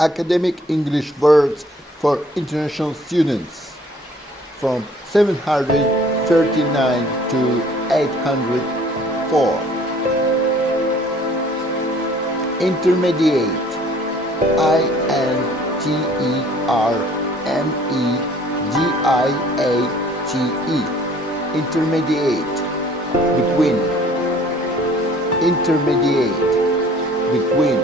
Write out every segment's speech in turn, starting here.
academic English words for international students from 739 to 804. Intermediate, intermediate, intermediate, between, intermediate, between.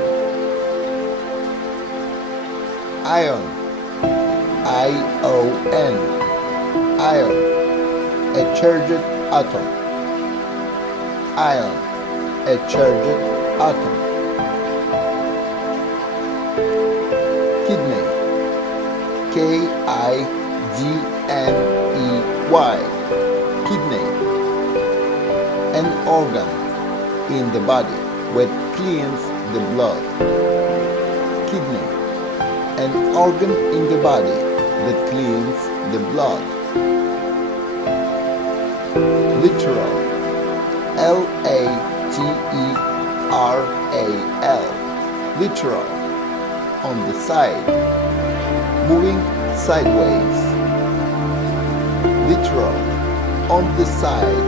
Ion, ion, ion, a charged atom. Ion, a charged atom. Kidney, Kidney, kidney, an organ in the body that cleans the blood. Kidney, an organ in the body that cleans the blood. Literal, L-A-T-E-R-A-L, literal, on the side, moving sideways. Literal, on the side,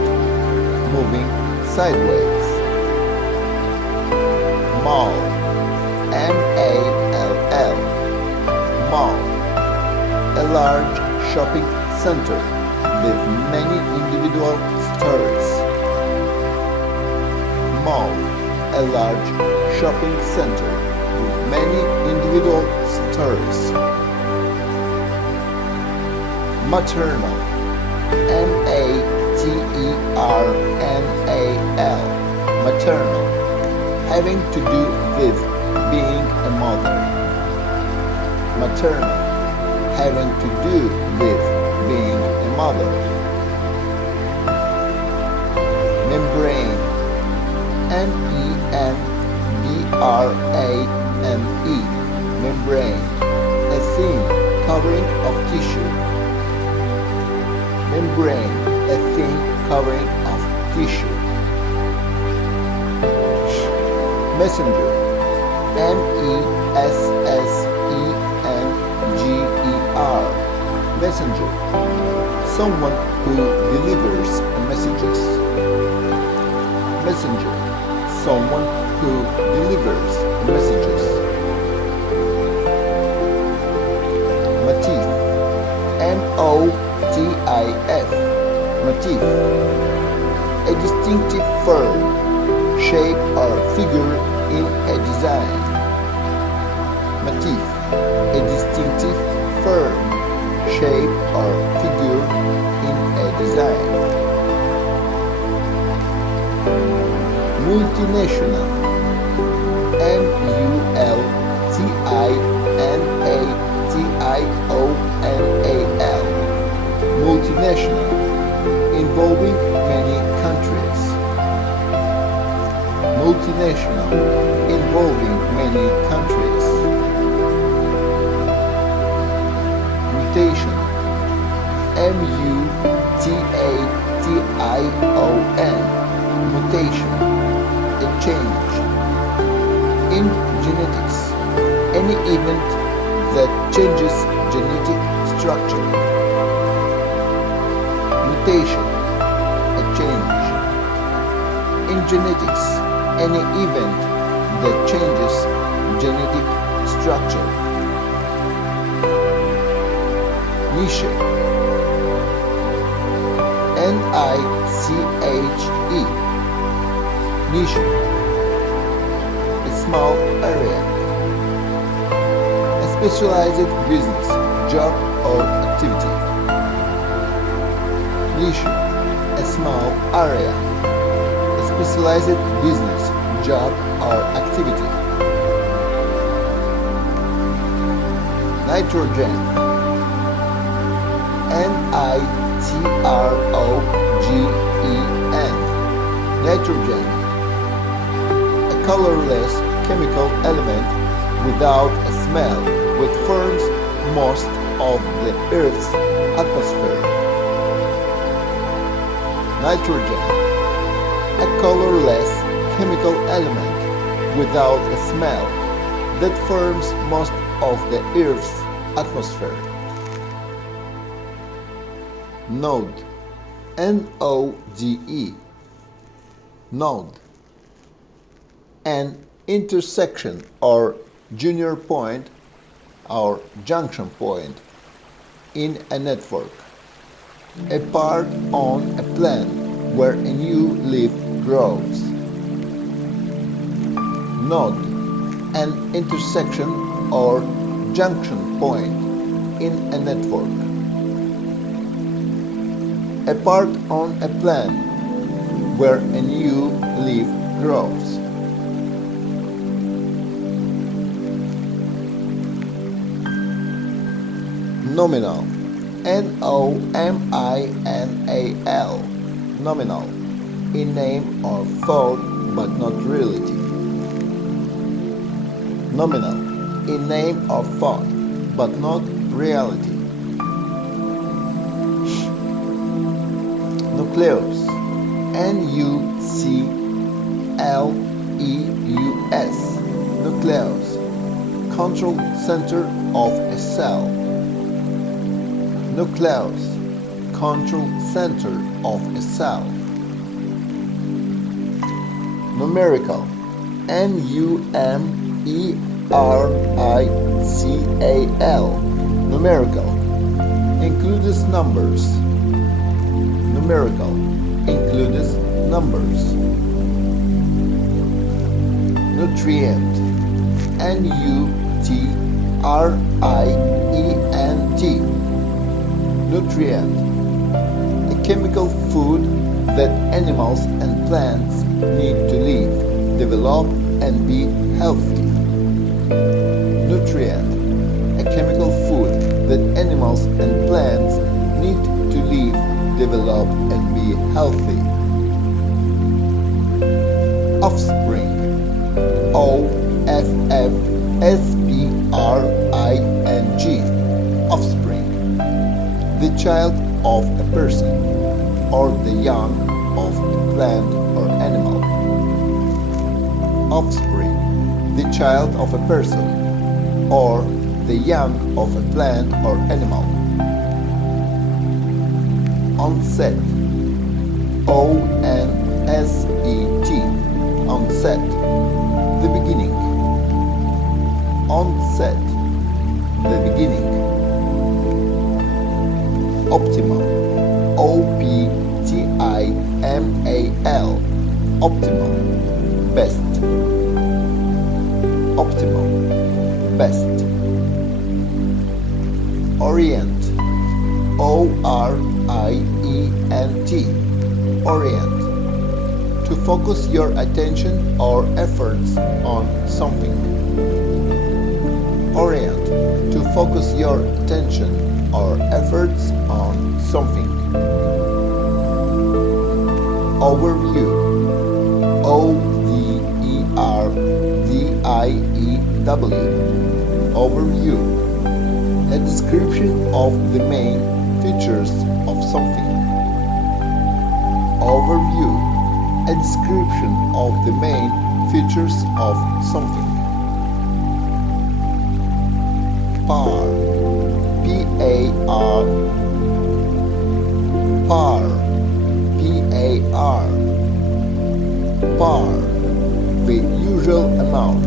moving sideways. Mall, M-A-L-L, mall, a large shopping center with many individual stores. Mall, a large shopping center with many individual stores. Maternal, M-A-T-E-R-N-A-L, maternal, having to do with being a mother. Maternal, having to do with being a mother. Membrane, M-E-M-B-R-A-N-E, membrane, a thin covering of tissue. Membrane, a thin covering of tissue. Messenger, M-E-S-S-E-N-G-E-R, messenger, someone who delivers messages. Messenger, someone who delivers messages. Motif, M-O-T-I-F, motif, a distinctive form, shape or figure in a design. Motif, a distinctive form, shape or figure in a design. Multinational, M-U-L-T-I-N-A-T-I-O-N-A-L, multinational, involving many countries. Multinational, involving many countries. Mutation, M-U-T-A-T-I-O-N, mutation, a change. In genetics, any event that changes genetic structure. Mutation, a change. In genetics, any event that changes genetic structure. Niche, N-I-C-H-E, niche, a small area, a specialized business, job or activity. Niche, a small area, a specialized business, job or activity. Nitrogen, N-I-T-R-O-G-E-N, nitrogen, a colorless chemical element without a smell which forms most of the Earth's atmosphere. Nitrogen, a colorless chemical element without a smell that forms most of the Earth's atmosphere. Node, N-O-D-E, node, an intersection or junior point or junction point in a network, a part on a plant where a new leaf grows. Node, an intersection or junction point in a network, a part on a plant where a new leaf grows. Nominal, N-O-M-I-N-A-L, nominal, a name or thought but not reality. Nominal, a name or thought but not reality. Nucleus, N-U-C-L-E-U-S, nucleus, control center of a cell. Nucleus, control center of a cell. Numerical, N-U-M-E-R-I-C-A-L, numerical, includes numbers. Numerical, includes numbers. Nutrient, N-U-T-R-I-E-N-T, nutrient, a chemical food that animals and plants need to live, develop, and be healthy. Nutrient, a chemical food that animals and plants need to live, develop, and be healthy. Offspring, O-F-F-S-P-R-I-N-G, offspring, the child of a person or the young of a plant or animal. Offspring, the child of a person or the young of a plant or animal. Onset, O-N-S-E-T, onset, the beginning. Onset, the beginning. Optimal, O-P-T-I-M-A-L, optimal, best. Optimal, best. Orient, O-R-I-E-N-T, orient, to focus your attention or efforts on something. Orient, to focus your attention or efforts on something. Overview, O-V-E-R-V-I-E-W, overview, a description of the main features of something. Overview, a description of the main features of something. Par, P-A-R, par, P-A-R, par, the usual amount.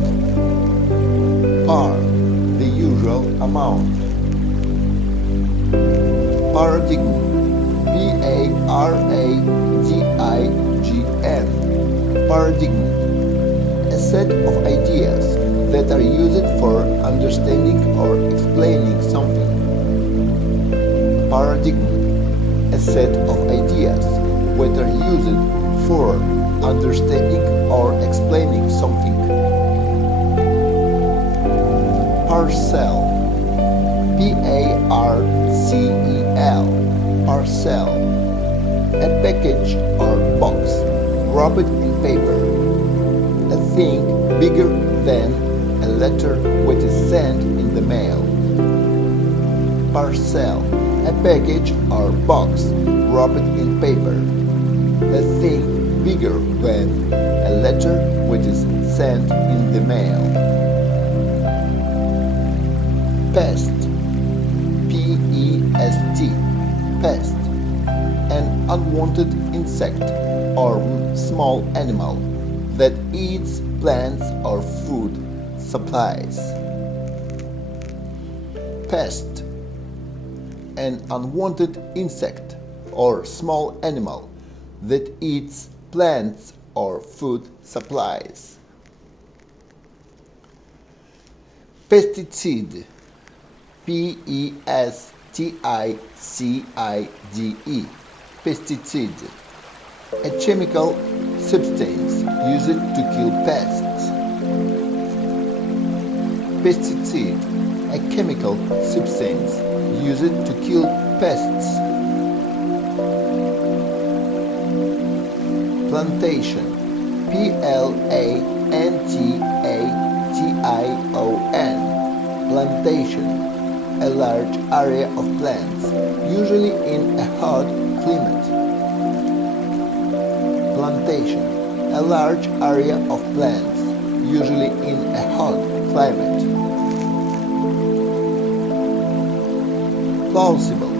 Par, the usual amount. Paradigm, P-A-R-A-D-I-G-M, paradigm, a set of ideas that are used for understanding or explaining something. Paradigm, a set of ideas that are used for understanding or explaining something. Parcel, P-A-R-C-E-L, parcel, a package or box wrapped in paper, a thing bigger than a letter which is sent in the mail. Parcel, a package or box wrapped in paper, a thing bigger than a letter which is sent in the mail. Pest, P-E-S-T, pest, an unwanted insect or small animal that eats plants or food supplies. Pest, an unwanted insect or small animal that eats plants or food supplies. Pesticide, P-E-S-T-I-C-I-D-E, pesticide, a chemical substance used to kill pests. Pesticide, a chemical substance used to kill pests. Plantation, P-L-A-N-T-A-T-I-O-N, plantation, a large area of plants, usually in a hot climate. Plantation, a large area of plants, usually in a hot climate. Plausible,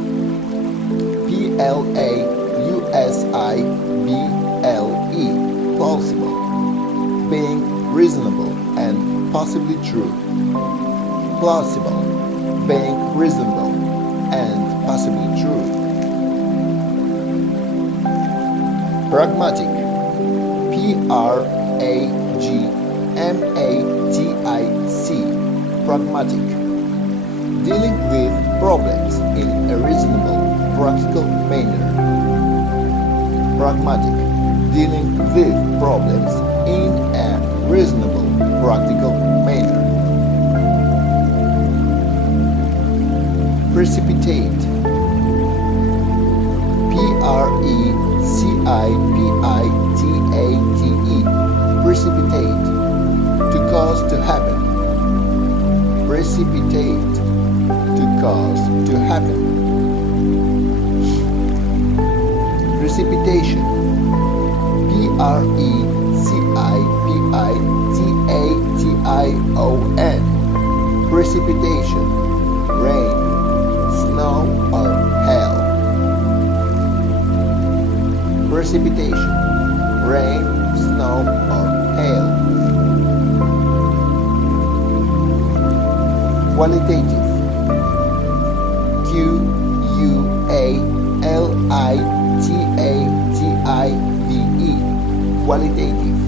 P-L-A-U-S-I-B-L-E, plausible, being reasonable and possibly true. Plausible, being reasonable and possibly true. Pragmatic, P-R-A-G-M-A-T-I-C, pragmatic, dealing with problems in a reasonable, practical manner. Pragmatic, dealing with problems in a reasonable, practical manner. Precipitate, P-R-E-C-I-P-I-T-A-T-E, precipitate, to cause to happen. Precipitate, to cause to happen. Precipitation, P-R-E-C-I-P-I-T-A-T-I-O-N, precipitation, rain, snow or hail. Precipitation, rain, snow or hail. Qualitative, Q-U-A-L-I-T-A-T-I-V-E, qualitative,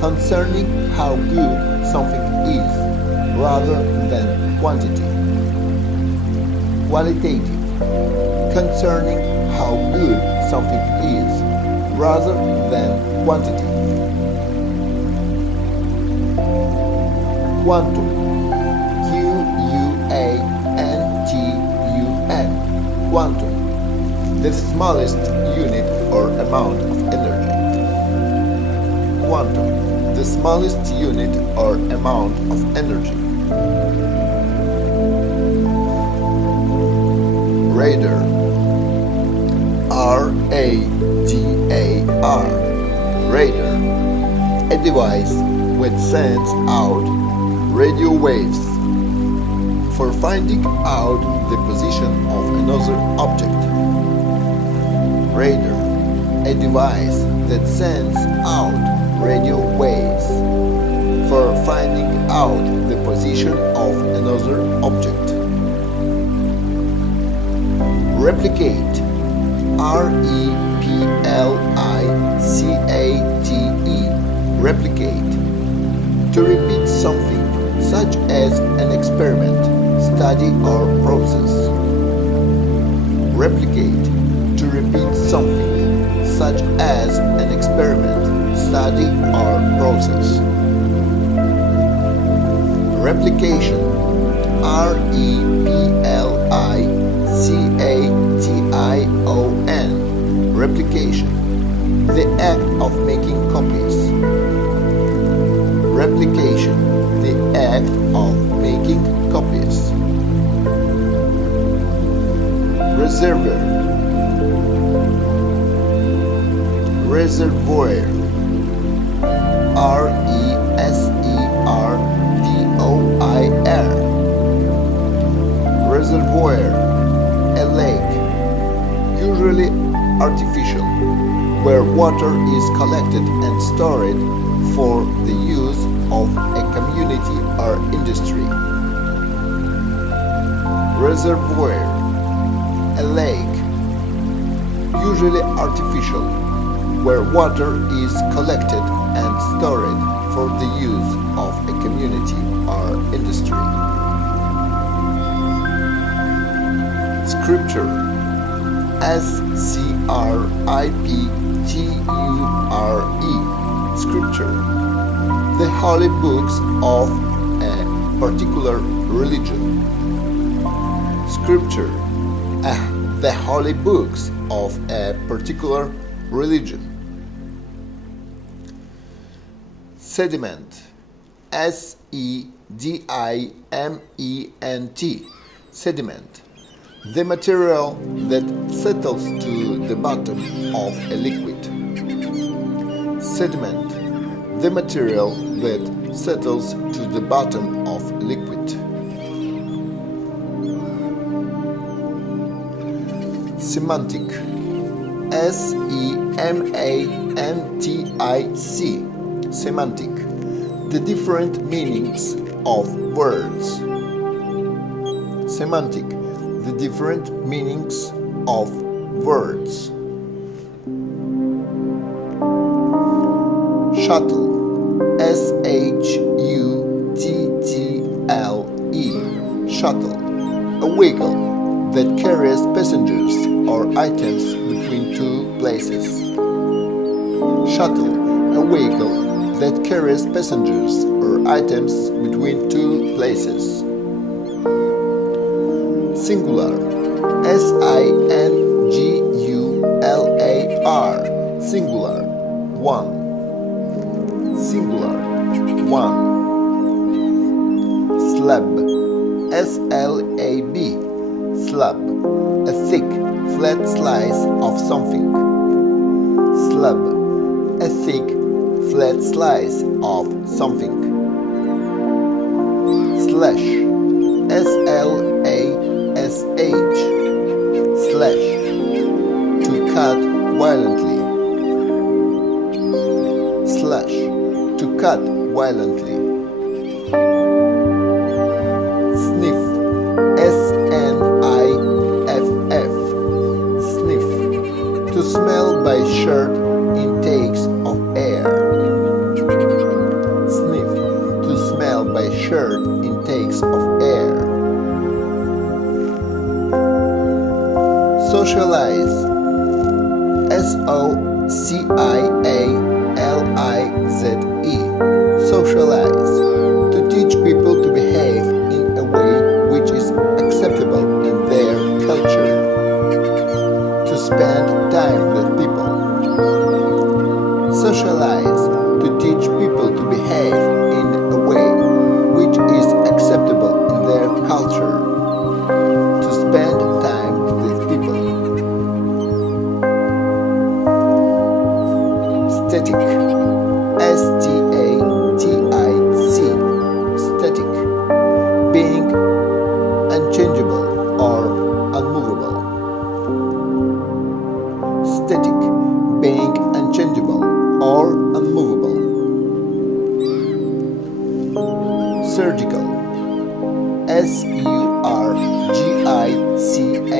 concerning how good something is rather than quantity. Qualitative, concerning how good something is rather than quantity. Quantum, Q-U-A-N-T-U-M, quantum, the smallest unit or amount of energy. Quantum, the smallest unit or amount of energy. Radar, R-A-D-A-R, radar, a device which sends out radio waves for finding out the position of another object. Radar, a device that sends out radio waves for finding out the position of another object. Replicate, R-E-P-L-I-C-A-T-E, replicate, to repeat something, such as an experiment, study or process. Replicate, to repeat something, such as an experiment, study or process. Replication, R-E-P-L-I-C-A-T-I-O-N, replication, the act of making copies. Replication, the act of making copies. Reservoir, reservoir, R-E-S-E-R-V-O-I-R, water is collected and stored for the use of a community or industry. Reservoir, a lake, usually artificial, where water is collected and stored for the use of a community or industry. Scripture, Scripture, Scripture, the holy books of a particular religion. Scripture, the holy books of a particular religion. Sediment, Sediment, sediment, the material that settles to the bottom of a liquid. Sediment, the material that settles to the bottom of a liquid. Semantic, Semantic, semantic, the different meanings of words. Semantic, the different meanings of words. Shuttle, Shuttle, shuttle, a vehicle that carries passengers or items between two places. Shuttle, a vehicle that carries passengers or items between two places. Singular, Singular, singular, one. Singular, one. Slab, Slab, slab, a thick, flat slice of something. Slab, a thick, flat slice of something. Slash, Slash, slash, to cut violently. Slash, to cut violently. Sniff, Sniff, sniff, to smell by short intakes of air. Sniff, to smell by short intakes of air. Socialize, Socialize, socialize, to teach people to behave in a way which is acceptable in their culture. To spend time with people. Socialize, to teach people to behave in a way which is acceptable in their culture. To spend time with people. Static, static, being unchangeable or unmovable. Static, being unchangeable or unmovable. Surgical, Surgical,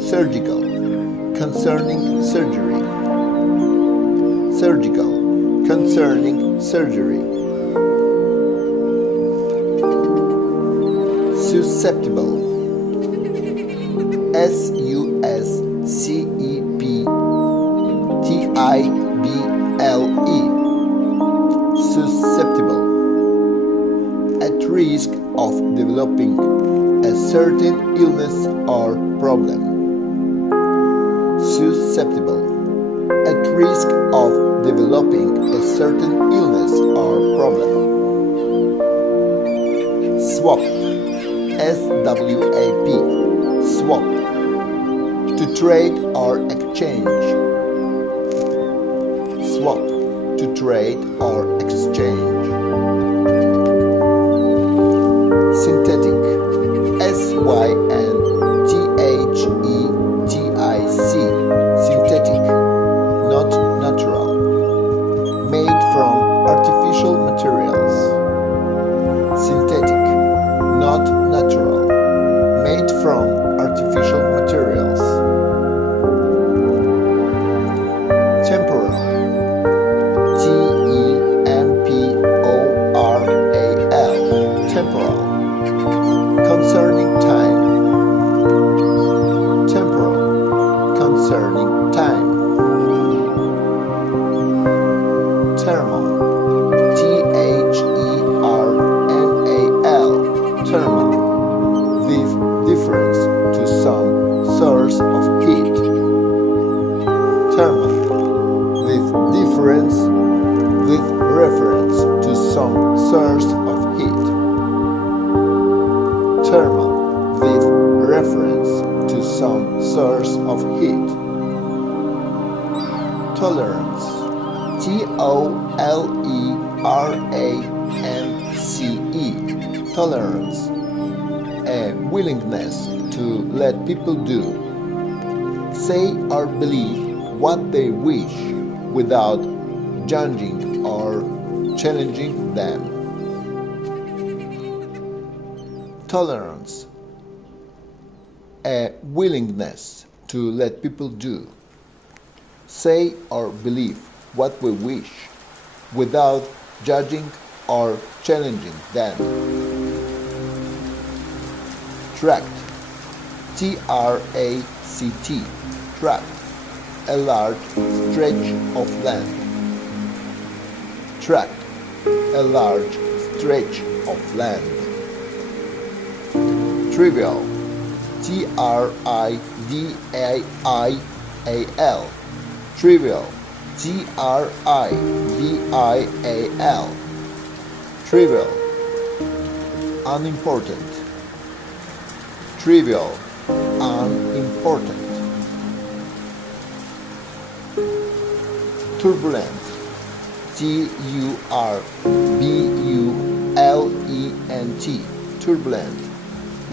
surgical, concerning surgery. Surgical, concerning surgery. Susceptible, Susceptible, susceptible, at risk of developing a certain illness or problem. Susceptible, at risk of developing a certain illness or problem. Swap, SWAP, swap, to trade or exchange. Swap, to trade or exchange. Synthetic, SYNTHETIC, synthetic, not temporal, concerning time, temporal, concerning time, thermal, T-H-E-R-M-A-L, thermal, with difference to some source of heat, thermal, with difference, with reference to some source of heat, thermal, with reference to some source of heat, tolerance, T-O-L-E-R-A-N-C-E, tolerance, a willingness to let people do, say or believe what they wish without judging or challenging them. Tolerance, a willingness to let people do, say or believe what we wish without judging or challenging them. Tract, T-R-A-C-T, tract, a large stretch of land. Tract, a large stretch of land. Trivial, T-R-I-V-A-I-A-L, trivial, T-R-I-V-I-A-L, trivial, unimportant, trivial, unimportant. Turbulent, T-U-R-B-U-L-E-N-T, turbulent,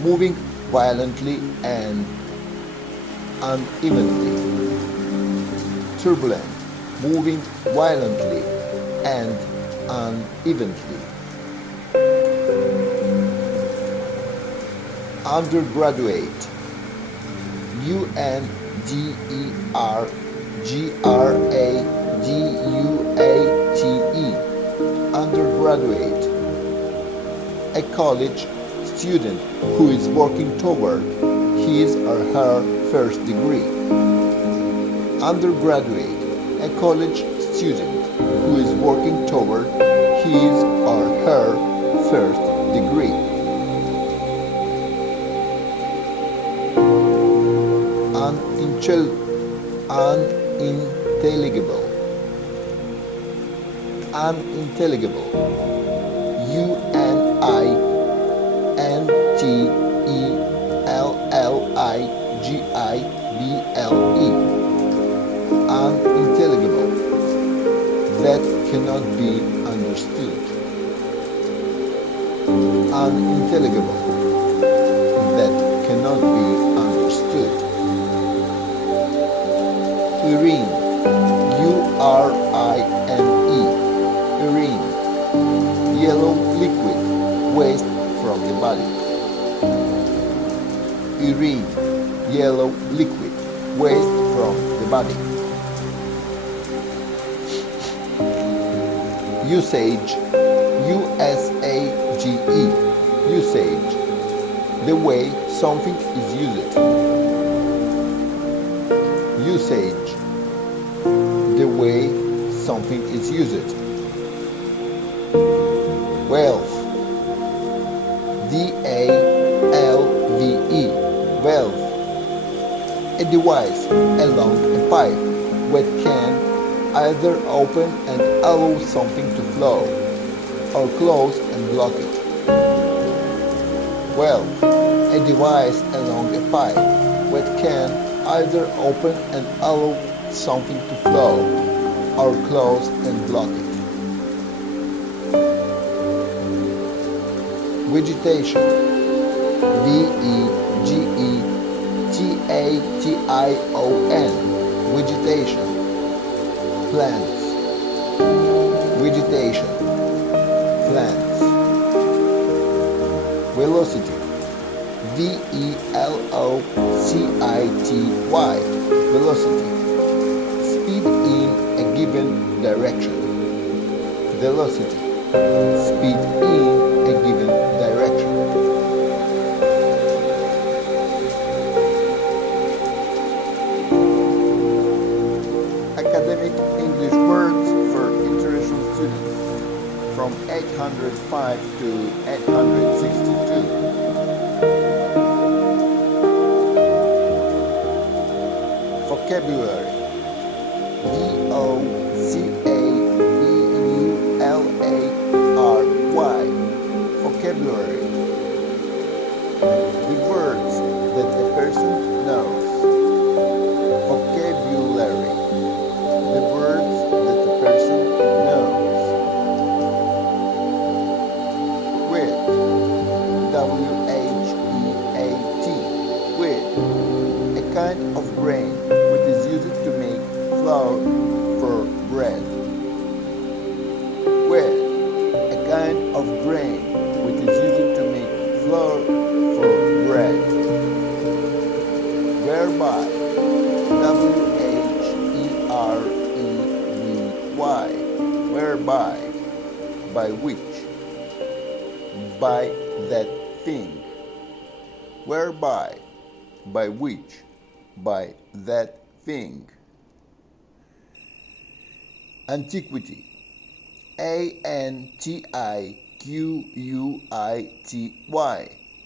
moving violently and unevenly. Turbulent, moving violently and unevenly. Undergraduate, U-N-D-E-R-G-R-A-D-U-A-T-E, undergraduate, a college student who is working toward his or her first degree. Undergraduate, a college student who is working toward his or her first degree. Unintelligible, unintelligible, U-N-I-N-T-E-L-L-I-G-I-B-L-E, unintelligible, that cannot be understood. Unintelligible, that cannot be understood. Urine, U-R-I-N-E, urine, yellow liquid, waste from the body. Urine, yellow liquid, waste from the body. Usage, U-S-A-G-E, usage, the way something is used. Usage, the way something is used. Wealth, D-A-L-V-E, wealth, a device along a pipe that can either open and allow something to flow or close and block it. Wealth, a device along a pipe that can either open and allow something to flow or close and block it. Vegetation, V-E-G-E-T-A-T-I-O-N, vegetation, plants, vegetation, plants. Velocity, V-E-L-O-C-I-T-Y, velocity, speed in a given direction. Velocity, speed in a given direction. to 862. Vocabulary: vocabulary. Vocabulary. The words that a person knows. Vocabulary. The words that a person knows. Wheat. W-H-E-A-T. Wheat. A kind of grain which is used to make flour for bread. Wheat. A kind of grain which is used to make flour for bread. Whereby. W-H-E-R-E-B-Y. Whereby. By which. By that thing. Whereby. By which. By that thing. Antiquity. A-N-T-I-Q-U-I-T-Y.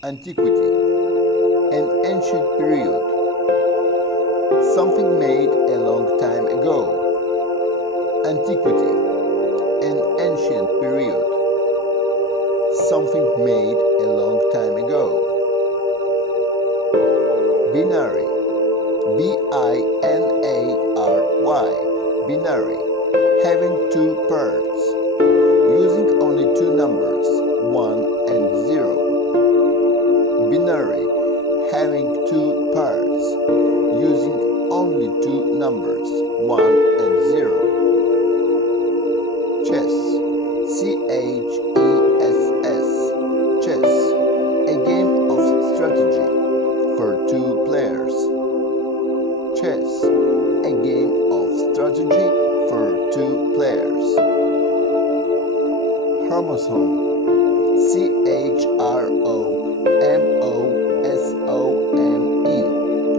Antiquity. An ancient period. Something made a long time ago. Antiquity. An ancient period. Something made a long time ago. Binary. B-I-N-A-R-Y. Binary. Having two parts. Using only two numbers, 1 and 0. Binary. Having two parts. Using only two numbers, 1 and 0. Chess. C-H-E-S-S. Chess. A game of strategy for two players. Chess. A game of strategy for two players. Chromosome. C-H-R-O-M-O-S-O-M-E.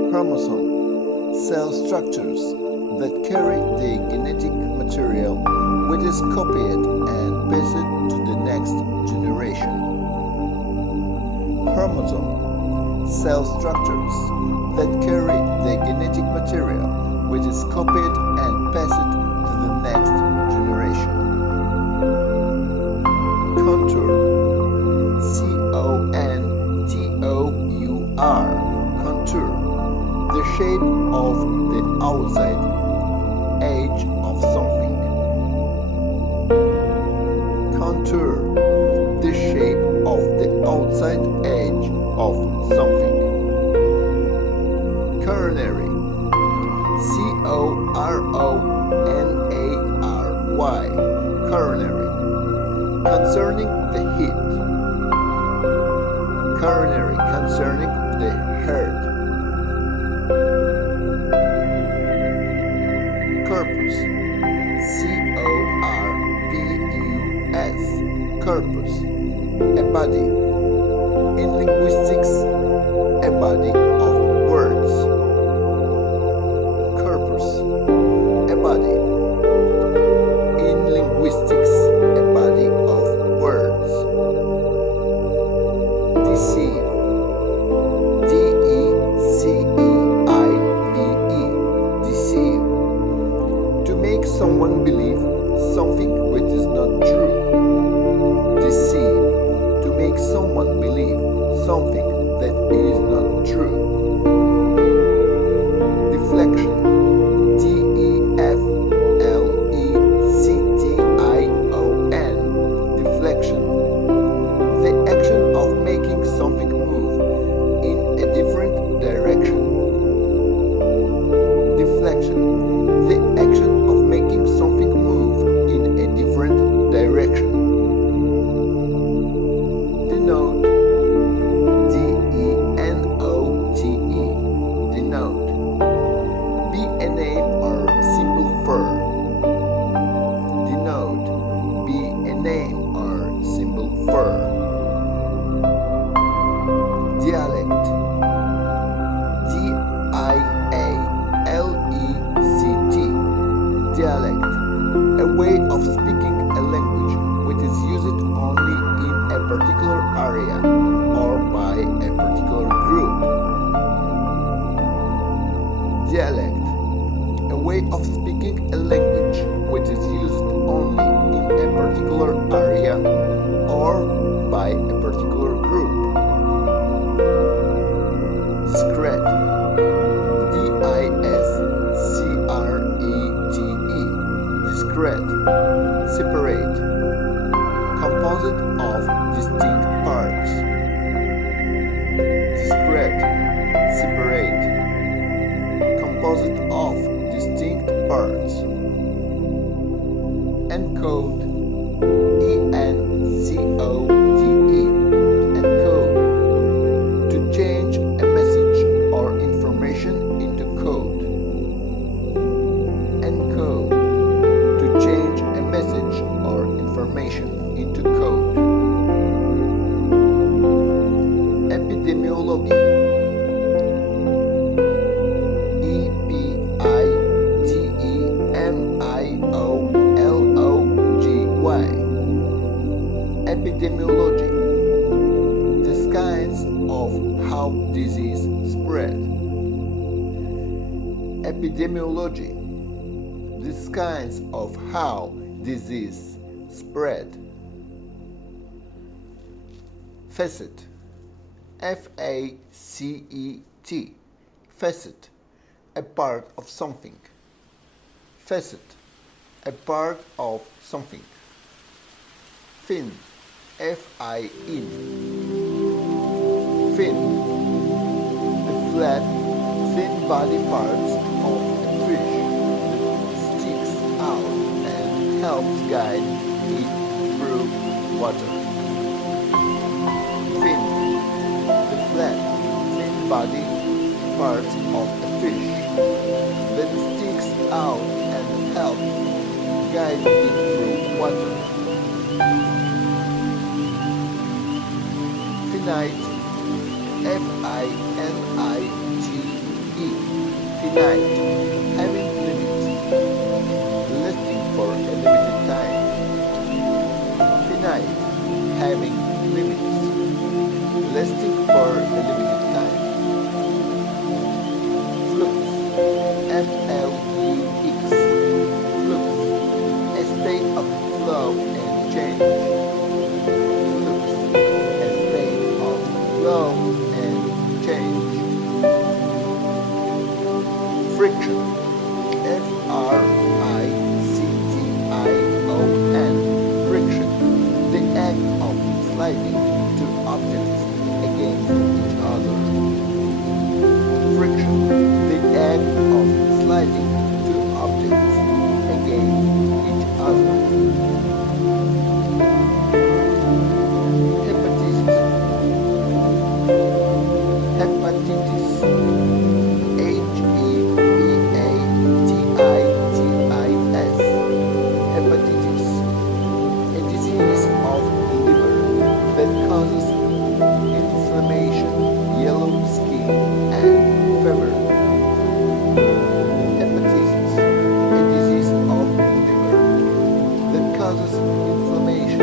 Chromosome. Cell structures that carry the genetic material which is copied and passed to the next generation. Chromosome. Cell structures that carry the genetic material which is copied and passed to the next generation. Contour. C-O-N-T-O-U-R. Contour. The shape of the outside edge of something. Contour. The shape of the outside edge of something. Coronary. C-O-R-O-N-A-R-Y. Coronary. Concerning the heat. Coronary. Concerning the heart. Corpus. C-O-R-P-U-S. Corpus. A body. In linguistics, a body of words. Corpus. A body. In linguistics, a body of words. Deceive. D-E-C-E-I-V-E. Deceive. To make someone believe something which is not true. Deceive. To make someone believe something that is not true. Deflection. D-E-F-L-E-C-T-I-O-N. Deflection. The action of making something move in a different direction. Deflection. The action of making something move in a different direction. Denote. D-E-N-O-T area or by a particular group. Dialect, a way of speaking a language which is used only in a particular area or by a particular group. Discrete, D-I-S-C-R-E-T-E, discrete, separate, composed of distinct parts. Discrete, separate, composed of distinct parts. Encode, E-N-C-O-D-E, encode, to change a message or information into code. Encode, to change a message or information into code. Epidemiology, E-P-I-D-E-M-I-O-L-O-G-Y, epidemiology, the science of how disease spread. Epidemiology, the science of how disease spread. Facet, F-A-C-E-T, facet, a part of something. Facet, a part of something. Fin, F-I-N, fin, the flat, thin body parts of a fish that sticks out and helps guide it through water. Fin, the flat, thin body parts of a fish that sticks out and helps guide it through water. Finite, F-I-N-I-T-E, finite, having limits, lasting for a limited time. Finite, having limits, lasting for a limited time. Flux, F-L-U-X, flux, a state of flow and change. Flux, a state of flow and change. Friction, F-R-I-C-T-I-O-N, friction, the act of sliding two objects against each other. Friction, the act of sliding two objects against each other. Hepatitis, hepatitis, H-E-P-A-T-I-T-I-S, hepatitis, a disease of the liver that causes inflammation, yellow skin, and fever. Hepatitis, a disease of the liver that causes inflammation,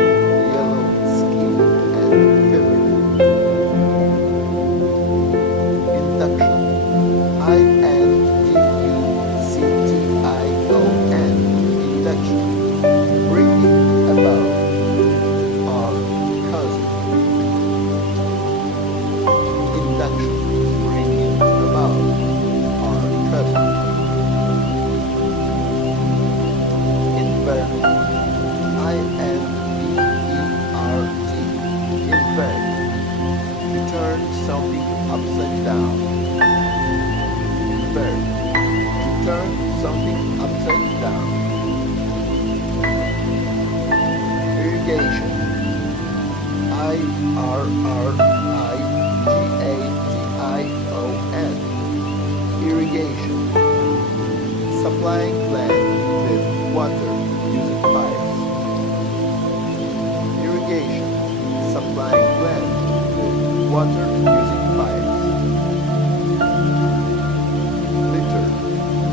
yellow skin, and fever. Induction, I-N-D-U-C-T-I-O-N, induction, bringing about or causing. Induction, bringing about or causing. Invert, I-N-V-E-R-T, invert, to turn something upside down. Invert, to turn something upside down. Irrigation, I-R-R-I-G-A-T-I-O-N, irrigation, supplying plants with water using pipes. Irrigation, supplying plants with water using pipes. Liter,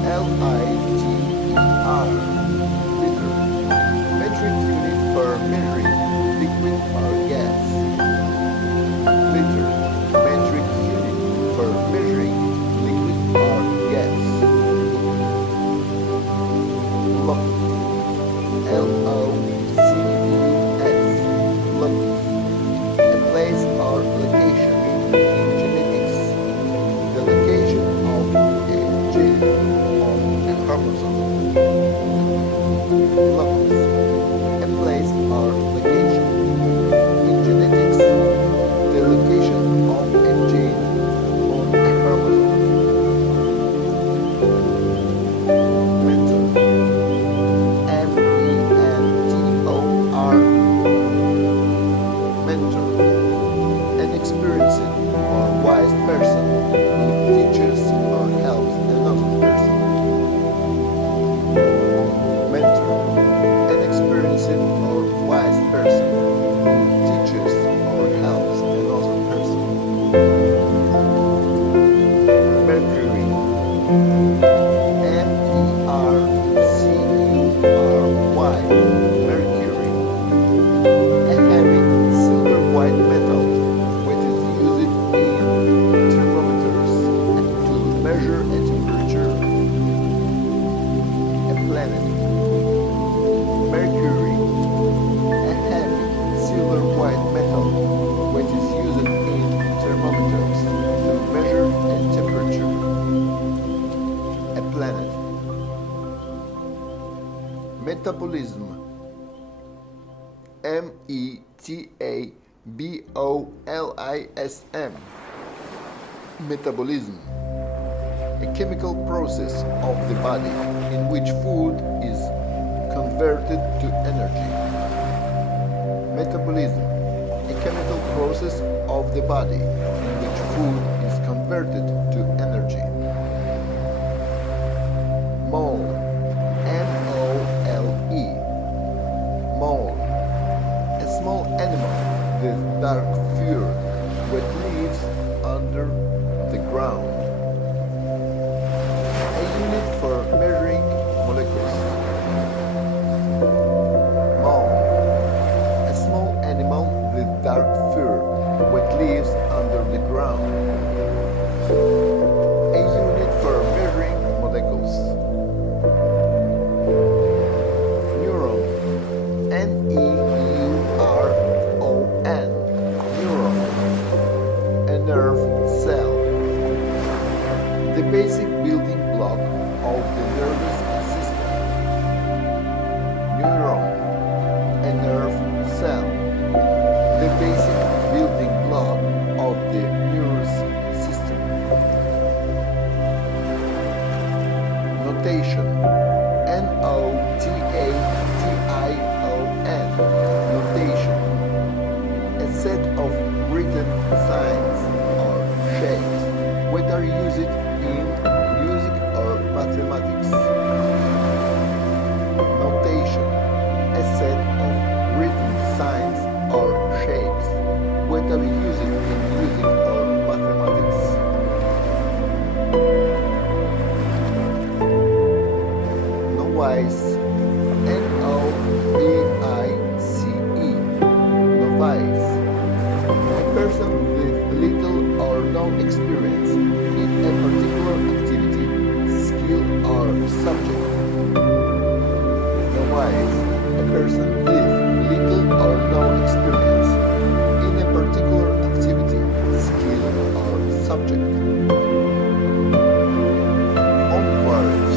L-I-T-E-R, liter, metric unit for measuring liquid or gas. Metabolism. Metabolism. Metabolism. A chemical process of the body in which food is converted to energy. Metabolism. A chemical process of the body in which food is converted to energy. Mole. M-O-L-E. Mole. A small animal with dark fur that lives under the ground. A unit for measuring molecules. Mole. A small animal with dark fur that lives under the ground. A unit for measuring molecules. Neuron. N-E-U-R-O-N. Neuron. A nerve cell. The basic building block of the nervous system. Neuron. A nerve cell. The basic building block of the nervous system. Notation. N-O-T-A-T-I-O-N. Notation. A set of written signs or shapes that are used in music or mathematics. Notation. A set of written signs or shapes that are used in music or mathematics. Novice. N-O-V-I-C-E. Novice. A person with little or no experience in a particular activity, skill, or subject. Novice. A person with little or no experience in a particular activity, skill, or subject. Onwards.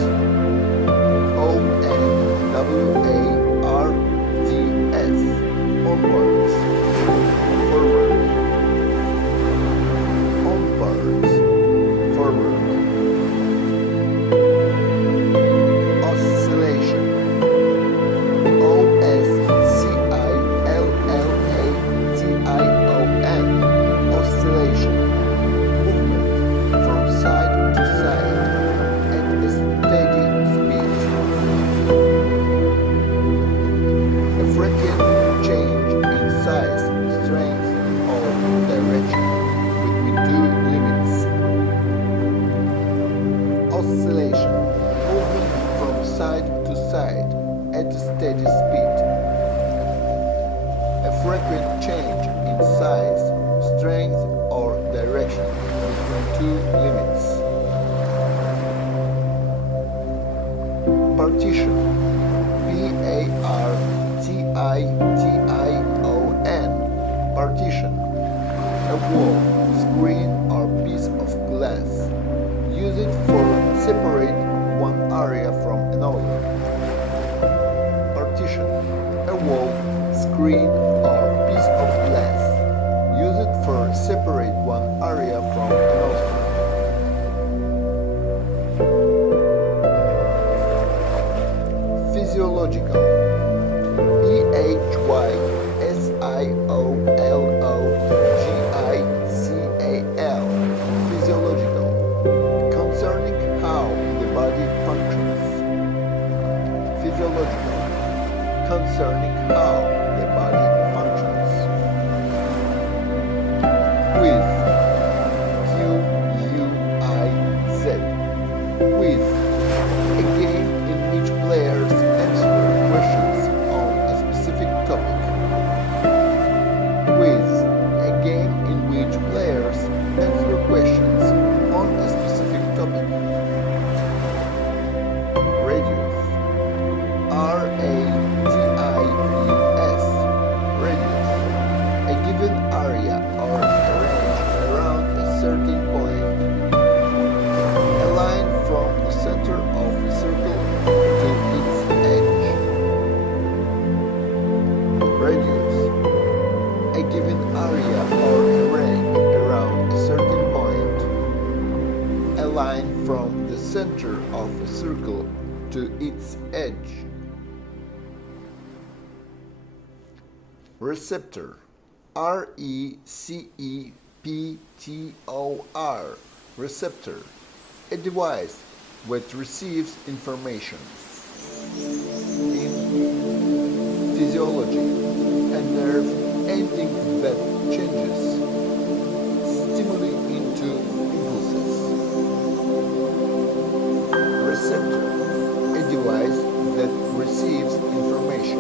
O-N-W-A-R-D-S. Onwards. Forward. Onwards. Forward. Oscillation. O-S-C-I-L-L-A-T-I-O-N. Oscillation. Movement from side to side at a steady speed. A frequent change in size, strength, or direction between two limits. Oscillation. Movement from side to side at a steady speed. A frequent change in size, strength, or direction between two limits. Partition. P-A-R-T-I-T-I-O-N. Partition. A wall, screen, or piece of glass. Use it for separate one area from another. Partition. A wall, screen, or piece of glass. Use it for separate one area from another. Physiological. P-H-Y-S-I-O-L-O-G-I-C-A-L. Physiological. Concerning how the body functions. Physiological. Concerning how the body functions. Quiz. Q-U-I-Z. Quiz. A game in which players answer questions on a specific topic. Quiz. A game in which players answer questions on a specific topic. Radius. R-A-D-I-U-S. Radius. A given area or a range center of a circle to its edge. Receptor. R-E-C-E-P-T-O-R. Receptor. A device which receives information. In physiology, a nerve ending that changes stimuli into impulses. Receptor. A device that receives information.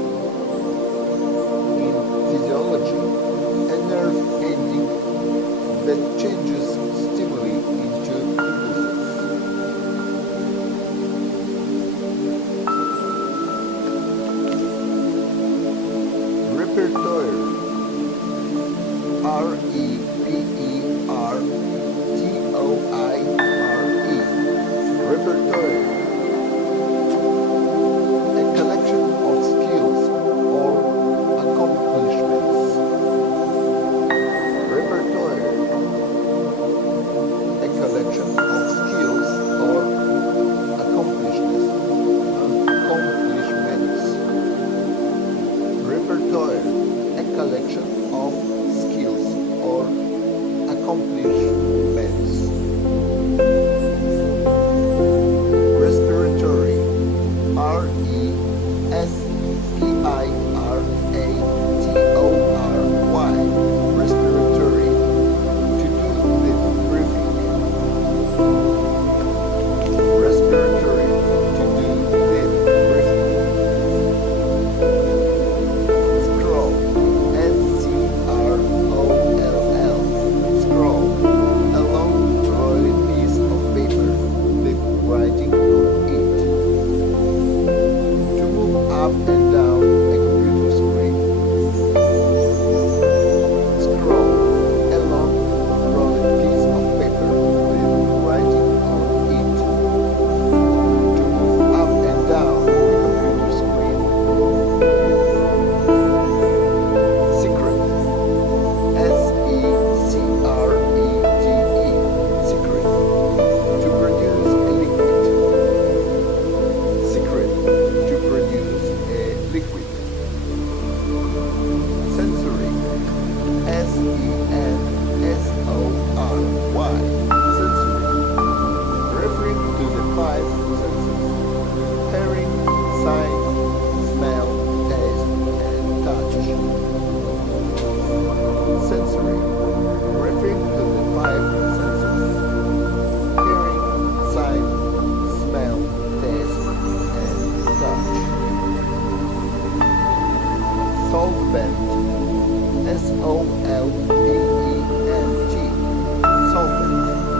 In physiology, a nerve ending that changes stimuli into impulses. Repertoire. R-E-P-E-R-T-O-I-R-E. Repertoire. A collection of skills or accomplishments. Repertoire. A collection of skills or accomplishments. Repertoire. A collection of skills or accomplishments. Respiratory. R-E-S-P-I-R-A-T-O-R-Y. Respiratory. To do with breathing. Respiratory. To do with breathing. Scroll. S-C-R-O-L-L. Scroll. A long rolling piece of paper with writing on it. To move up and down a computer screen. Scroll. A long rolling piece of paper with writing on it. To move up and down a computer screen. Secret. S-E-C-R-E-T-E. Secret. To produce a liquid. Secret. To produce a liquid. Sensory. S-E-N-S-O-R-Y. Sensory. Referring to the five senses. Hearing, sight, smell, taste, and touch. Sensory. Referring to the five senses. Hearing, sight, smell, taste, and touch. Solvent. S-O-L-V-E-N-T. Solvent.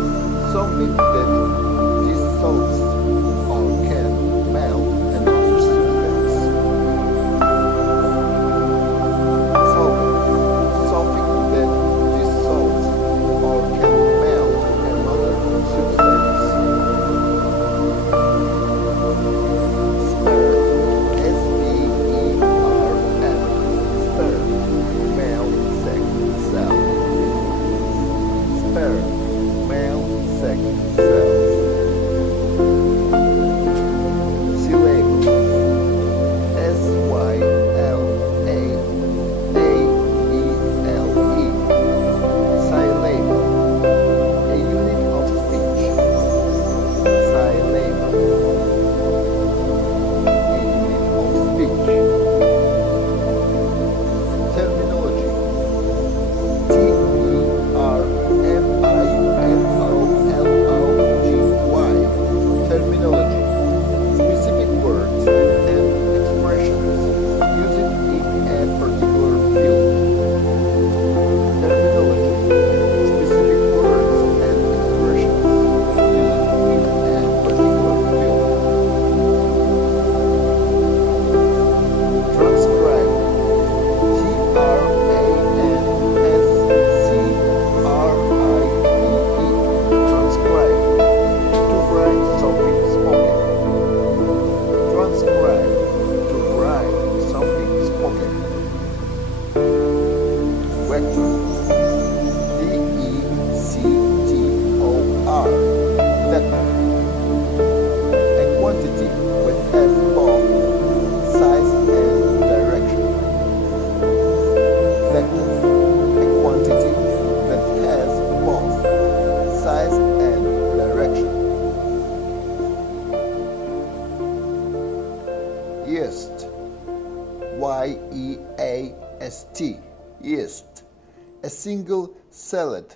single celled.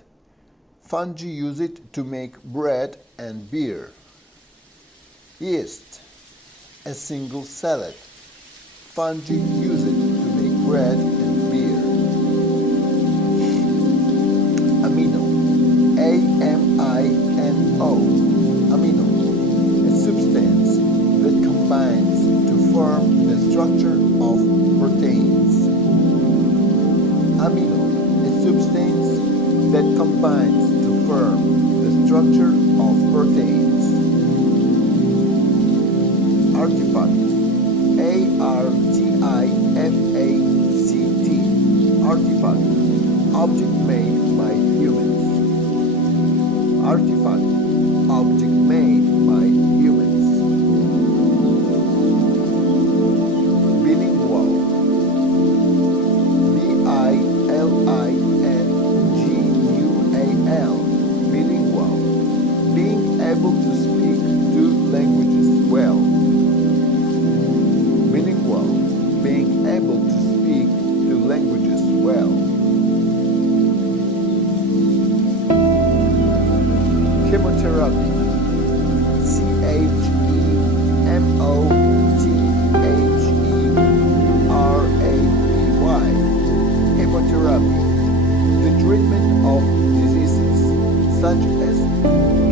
Fungi use it to make bread and beer. Yeast. A single celled. Fungi use it to make bread and beer. Amino. A-M-I-N-O. Amino. A substance that combines to form the structure of proteins. Amino. A substance that combines to form the structure of proteins. Artifact. A-R-T-I-F-A-C-T. Artifact. Object made by humans. Artifact. Object made by humans. Bilingual. B-I-L-I-N-G-U-A-L. Bilingual. Being able to speak two languages well. Bilingual. Being able to speak two languages well. Chemotherapy. C-H-E-M-O-T-H-E-R-A-P-Y. Chemotherapy. The treatment of diseases such as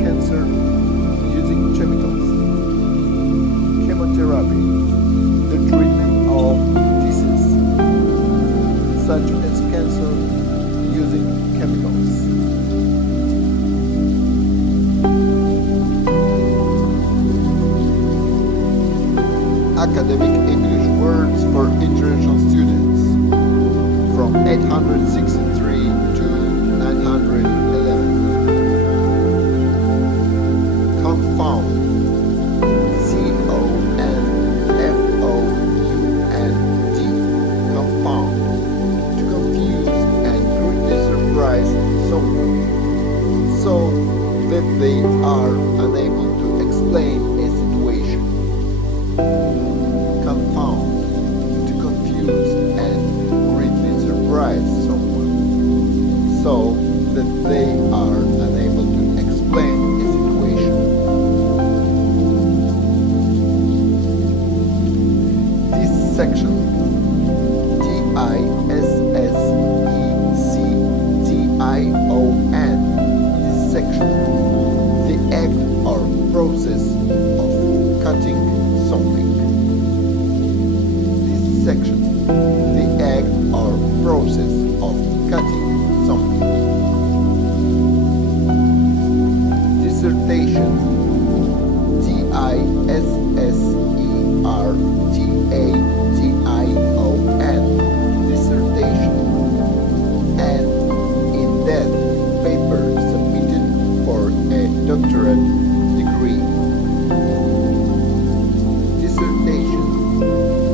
cancer using chemicals. Chemotherapy. The treatment of diseases such as cancer using chemicals. Academic English words for international students from 863 to 911. Confound. C-O-N-F-O-U-N-D. Confound. To confuse and greatly surprise someone so that they are unable to explain a situation. Confound. To confuse and greatly surprise someone so that they are unable to explain a situation. Dissection. D-I-S-S-E-C-T-I-O-N. Dissection. The act or process of cutting something. Dissection. The act or process of cutting something. Dissertation. D-I-S-S-E-R-T-A-T-I-O-N. Dissertation. And in that paper submitted for a doctorate degree. Dissertation.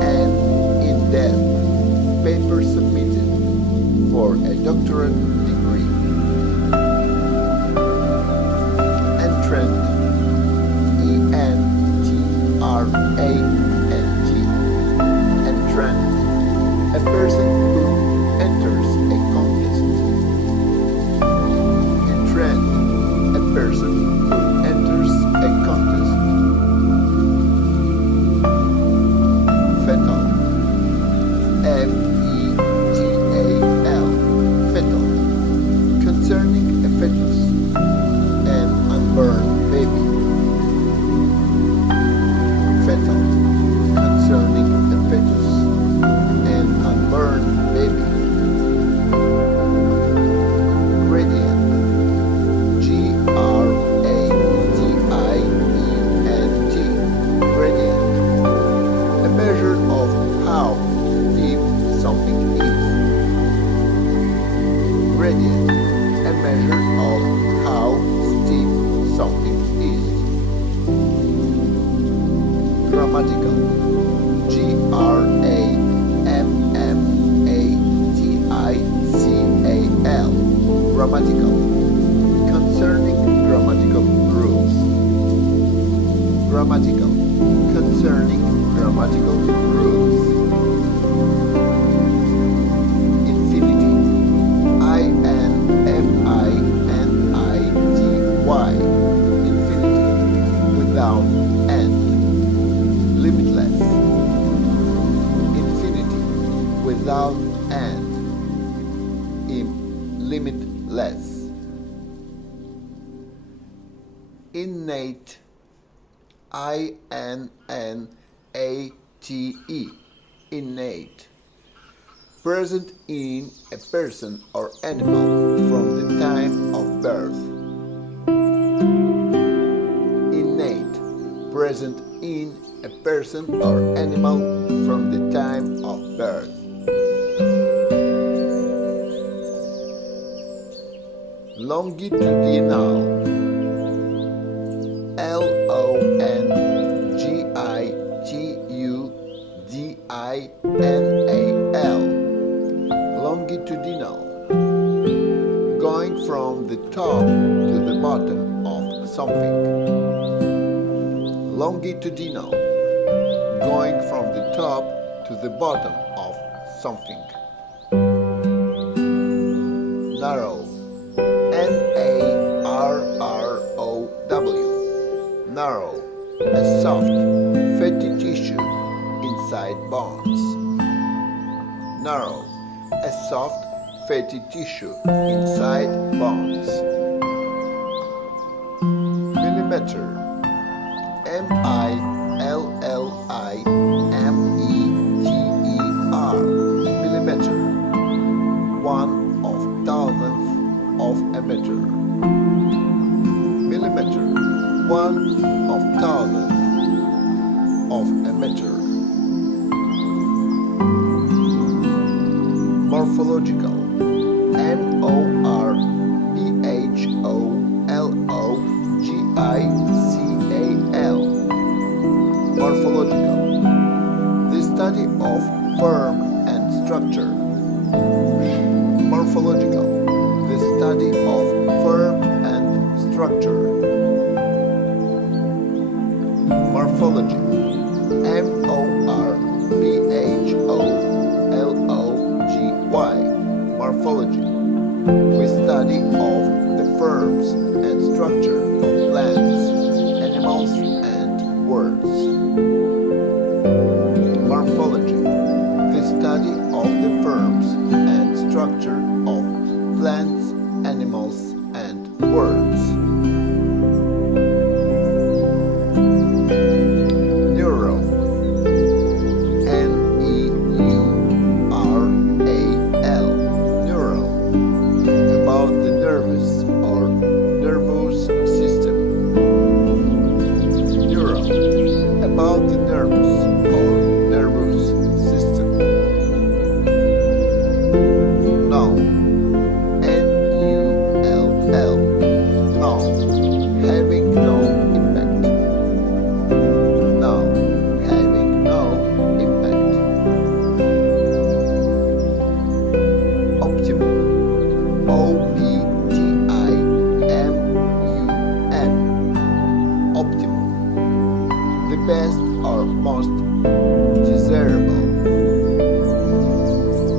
And in that paper submitted for a doctorate degree. Entrant. E-N-T-R-A-N-T. Entrant. A person who enters a contest. Entrant. A person who enters a contest. Fetal. F-E-T-A-L. Fetal. Concerning a fetus, an unborn baby. Fetal. Concerning a fetus, an unborn baby. Gradient. G-R-A-D-I-E-N-T. Gradient. A measure of how deep something is. Gradient. A measure of how steep something is. Grammatical. G-R-A-M-M-A-T-I-C-A-L. Grammatical. Concerning grammatical rules. Grammatical. Concerning grammatical rules. Infinity. I am limitless. Innate, I-N-N-A-T-E, innate, present in a person or animal from the time of birth. Innate, present in a person or animal from the time of birth. Longitudinal, Longitudinal, longitudinal, going from the top to the bottom of something. Longitudinal, going from the top to the bottom of something. Narrow, N-A-R-R-O-W, narrow, a soft, fatty tissue inside bones. Narrow, a soft, fatty tissue inside bones. Millimeter, M-I-L-L-I-M-E-T-E-R, millimeter, 1/1000th of a meter. Millimeter, 1/1000th of a meter. Morphological, M-O-R-P-H-O-L-O-G-I-C-A-L, morphological, the study of form and structure. Morphological, the study of form and structure. Morphology, M-O-R-P-H-O-L-O-G-Y, morphology, the study of the forms and structure of plants, animals, and words. Morphology, the study of the forms and structure of plants, animals, and words. Neural, N-E-U-R-A-L, neural, about the nervous or nervous system. Neural, about the nervous or nervous system. Null, N-U-L-L, null, having no impact. Null, having no impact. Optimum, O-P-T-I-M-U-M, optimum, the best or most desirable.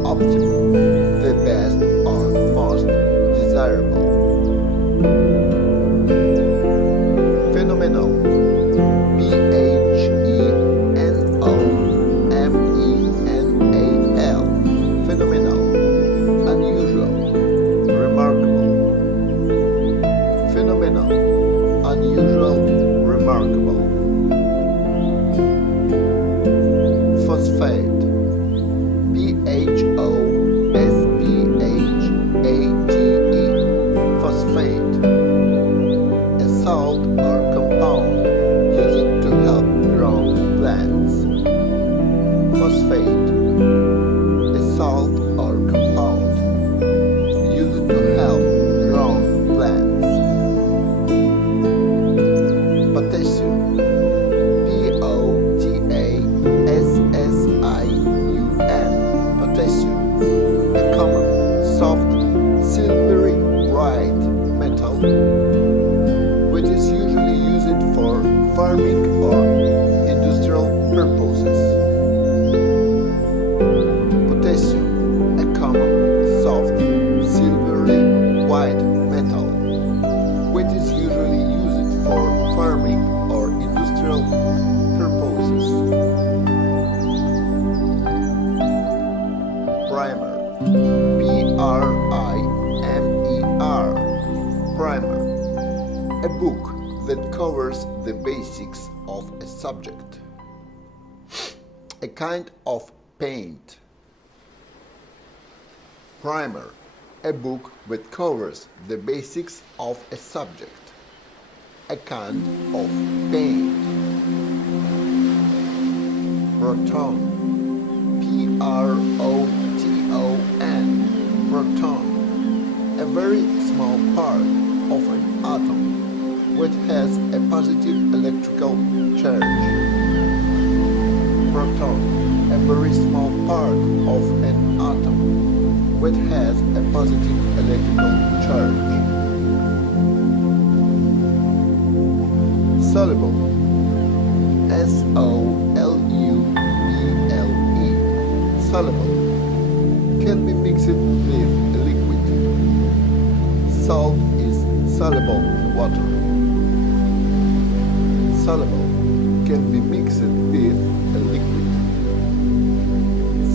Optimum, the best or most desirable. Phenomenal, P-H-E-N-O-M-E-N-A-L, phenomenal, unusual, remarkable. Phenomenal, unusual, remarkable. Phosphate, P-H-O-S-P-H-A-T-E, phosphate, a salt or compound used to help grow plants. Phosphate, a salt or compound used to help grow plants. Potassium, P-O-T-A-S-S-I-U-M, potassium, a common, soft, silvery white metal, which is usually used for farming or industrial purposes. Potassium, a common, soft, silvery white metal, which is usually used for farming or industrial purposes. Primer, P-R-I-M Primer, a book that covers the basics of a subject. A kind of paint. Primer, a book that covers the basics of a subject. A kind of paint. Proton, P-R-O-T-O-N, proton, a very small part of an atom which has a positive electrical charge. Proton, a very small part of an atom which has a positive electrical charge. Soluble, S-O-L-U-B-L-E, soluble, can be mixed with a liquid. Salt is soluble in water. Soluble can be mixed with a liquid.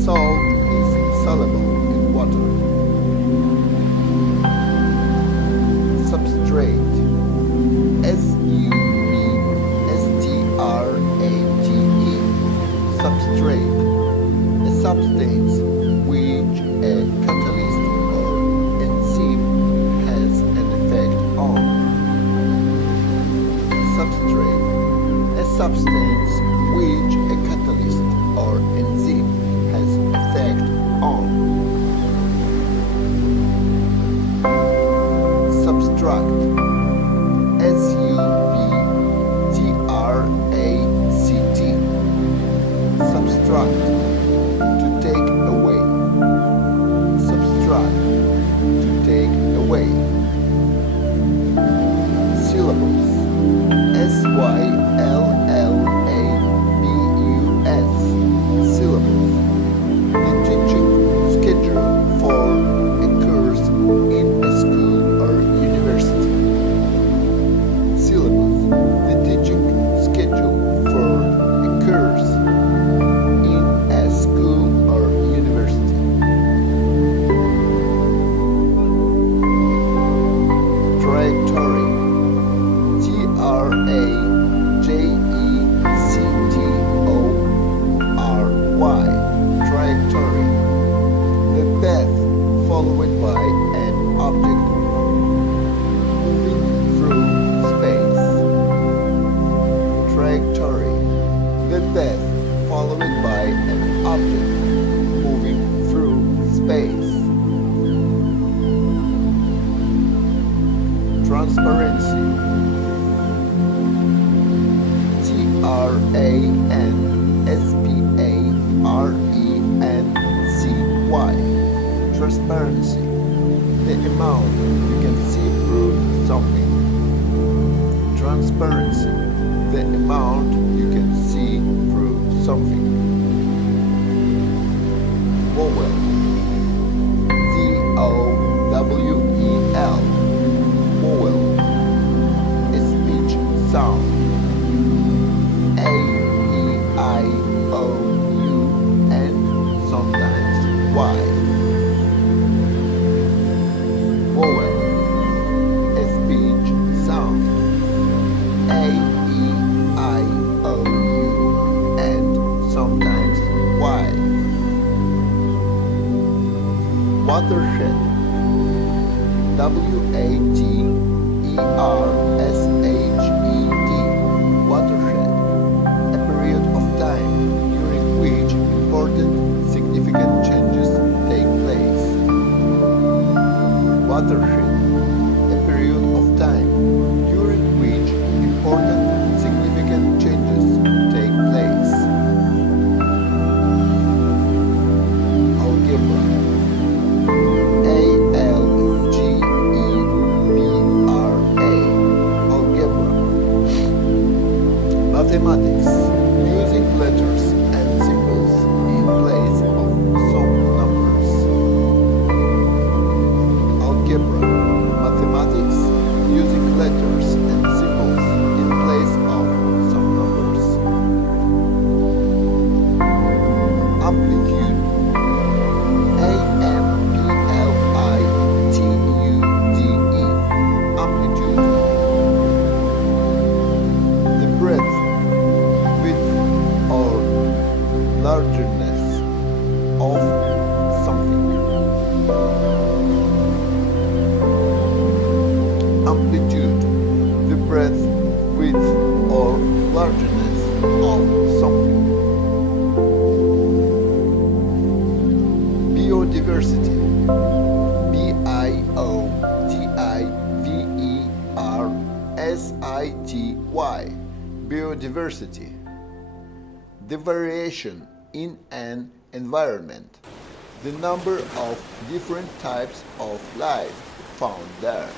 Salt is soluble in water. Substrate, S-U-B-S-T-R-A-T-E, substrate, a substance which a catalyst or enzyme has an effect on. Substrate, a substance which a catalyst or enzyme has effect on. Subtract, S-U-B-T-R-A-C-T, subtract, to take away. Subtract, to take away. Syllabus, S-Y-L-L-A-B-U-S, syllabus, the teaching schedule for a course in a school or university. Syllabus, the teaching schedule for a course in a school or university. Trajectory, T-R-A-J-E-C-T-O-R-Y, trajectory, the path followed by an object moving through space. Trajectory, the path followed by an object moving through space. Transparency, T-R-A-N-S-P-A-R-E-N-C-Y, transparency, the amount you can see through something. Transparency, the amount you can see through something. Vowel, V-O-W-E-L, vowel, a speech sound. A-E-I-O-U and sometimes Y. Vowel, a speech sound. A-E-I-O-U and sometimes Y. Watershed, W-A-T-E-R-S-H-E-D, watershed, a period of time during which important significant changes take place. Watershed, a period of time during which important significant changes take place. Algebra, A-L-G-E-B-R-A, algebra, mathematics, using letters and symbols in place of some numbers. Algebra, mathematics, using letters and symbols in place of some numbers. Amplitude, A-M-P-L-I-T-U-D-E, amplitude. breadth, width, or largeness of something. Biodiversity. Biodiversity. Biodiversity. The variation in an environment. The number of different types of life found there.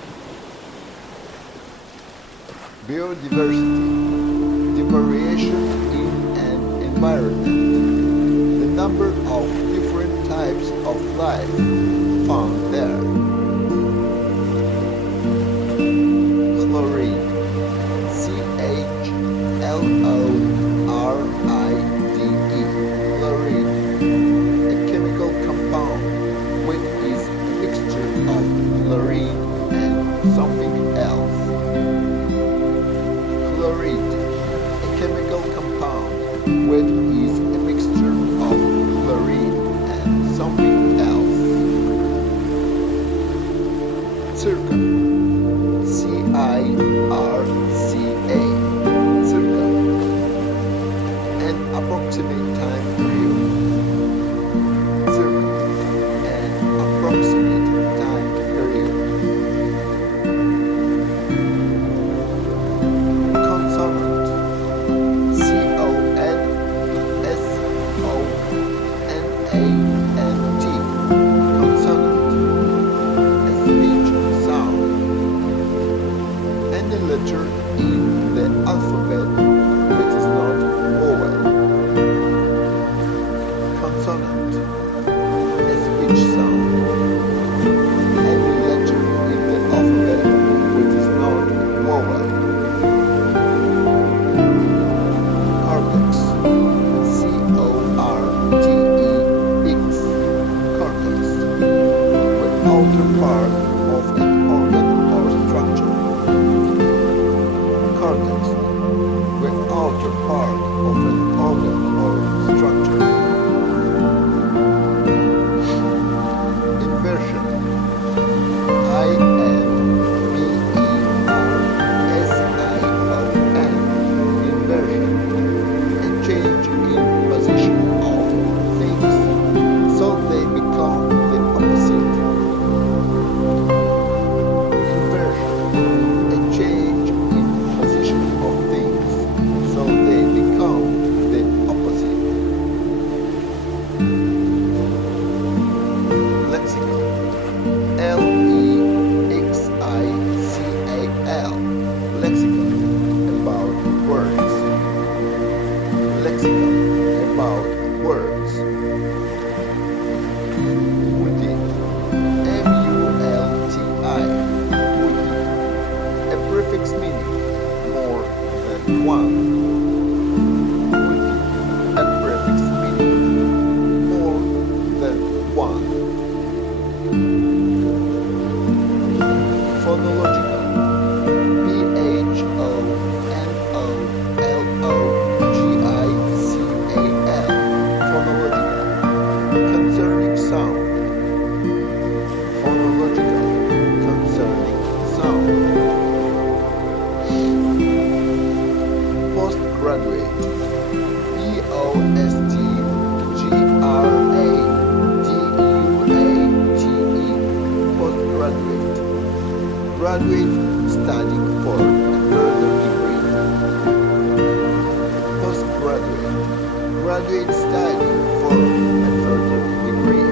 Biodiversity. The variation in an environment. The number of different types of life found there. Chloride. Chloride. Chloride. A chemical compound which is a mixture of chlorine and something else. Chloride. A chemical compound which is a mixture of chlorine and something else. Circa. C-I-R-C-A. Circa. An approximate time period. Circa. An approximate time period. Consonant. C-O-N-S-O-N-A-N-T. Consonant. A speech sound. Any letter in the alphabet which is not vowel. Consonant. A speech sound. Any letter in the alphabet which is not vowel. Cortex. C-O-R-T-E-X. Cortex. The outer part of an organ or structure. Cortex. The outer part of an organ or structure. Inversion. I-N-V-E-R-S-I-O-N. Inversion. A change in position of things so they become the opposite. Inversion. A change in position of things so they become the opposite. Lexical. L-E-X-I-C-A-L. Lexical. About words. Lexical. About words. Multi. M-U-L-T-I. Multi. A prefix meaning more than one. Multi. A prefix meaning more than one. Phonological. P-H-O-N-O-L-O-G-I-C-A-L. Phonological. Concerning sound. Phonological. Concerning sound. Postgraduate. P-O-S-T-G-R-A-D-U-A-T-E. Postgraduate. Graduate studying for a further degree. Postgraduate. Graduate studying for a further degree.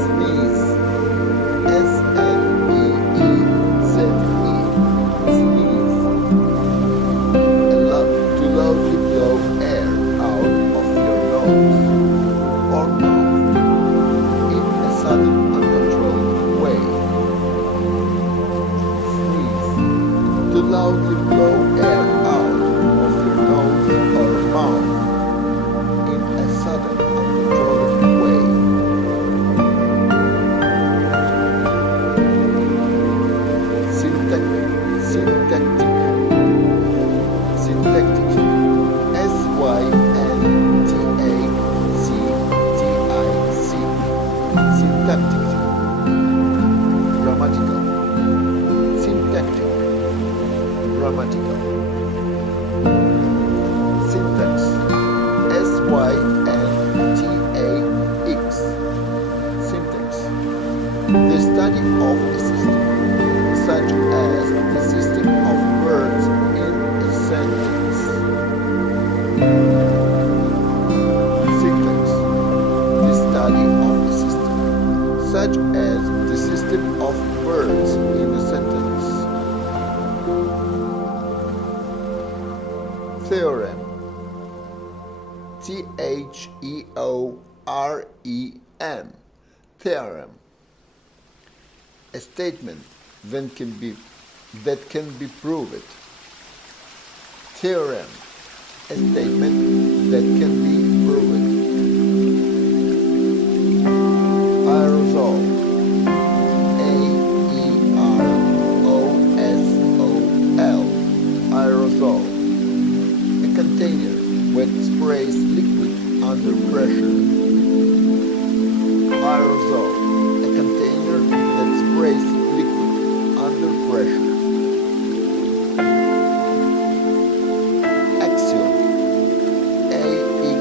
Sneeze. S-N-E-E-Z-E. Sneeze. To loudly blow air out of your nose or mouth in a sudden uncontrolled way. Sneeze. To loudly blow air out of your nose or mouth in a sudden uncontrolled way. Syntactic. Syntactic. Syntactic. S-Y-N-T-A-C-T-I-C. Syntactic. Grammatical. grammatical. Syntax. Syntax. Syntax. The study of a system, such as the system of words in a sentence. Syntax. The study of a system, such as the system of words in a sentence. Theorem. Theorem. Theorem. A statement that can be proved. Theorem. A statement that can be proved. Aerosol. Aerosol. Aerosol. A container that sprays liquid under pressure. Aerosol. A container that sprays liquid under pressure. Axiom.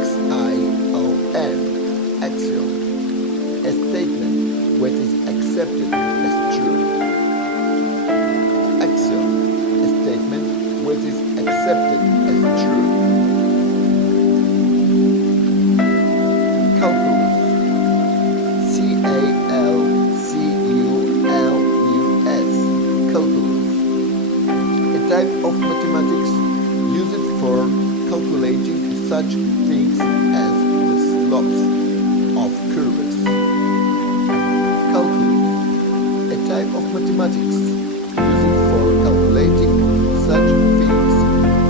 Axiom. Axiom. A statement that is accepted as true. Axiom. A statement that is accepted as true. Calculus. Calculus. Calculus. A type of mathematics used for calculating such things as the slopes of curves. Calculus. A type of mathematics used for calculating such things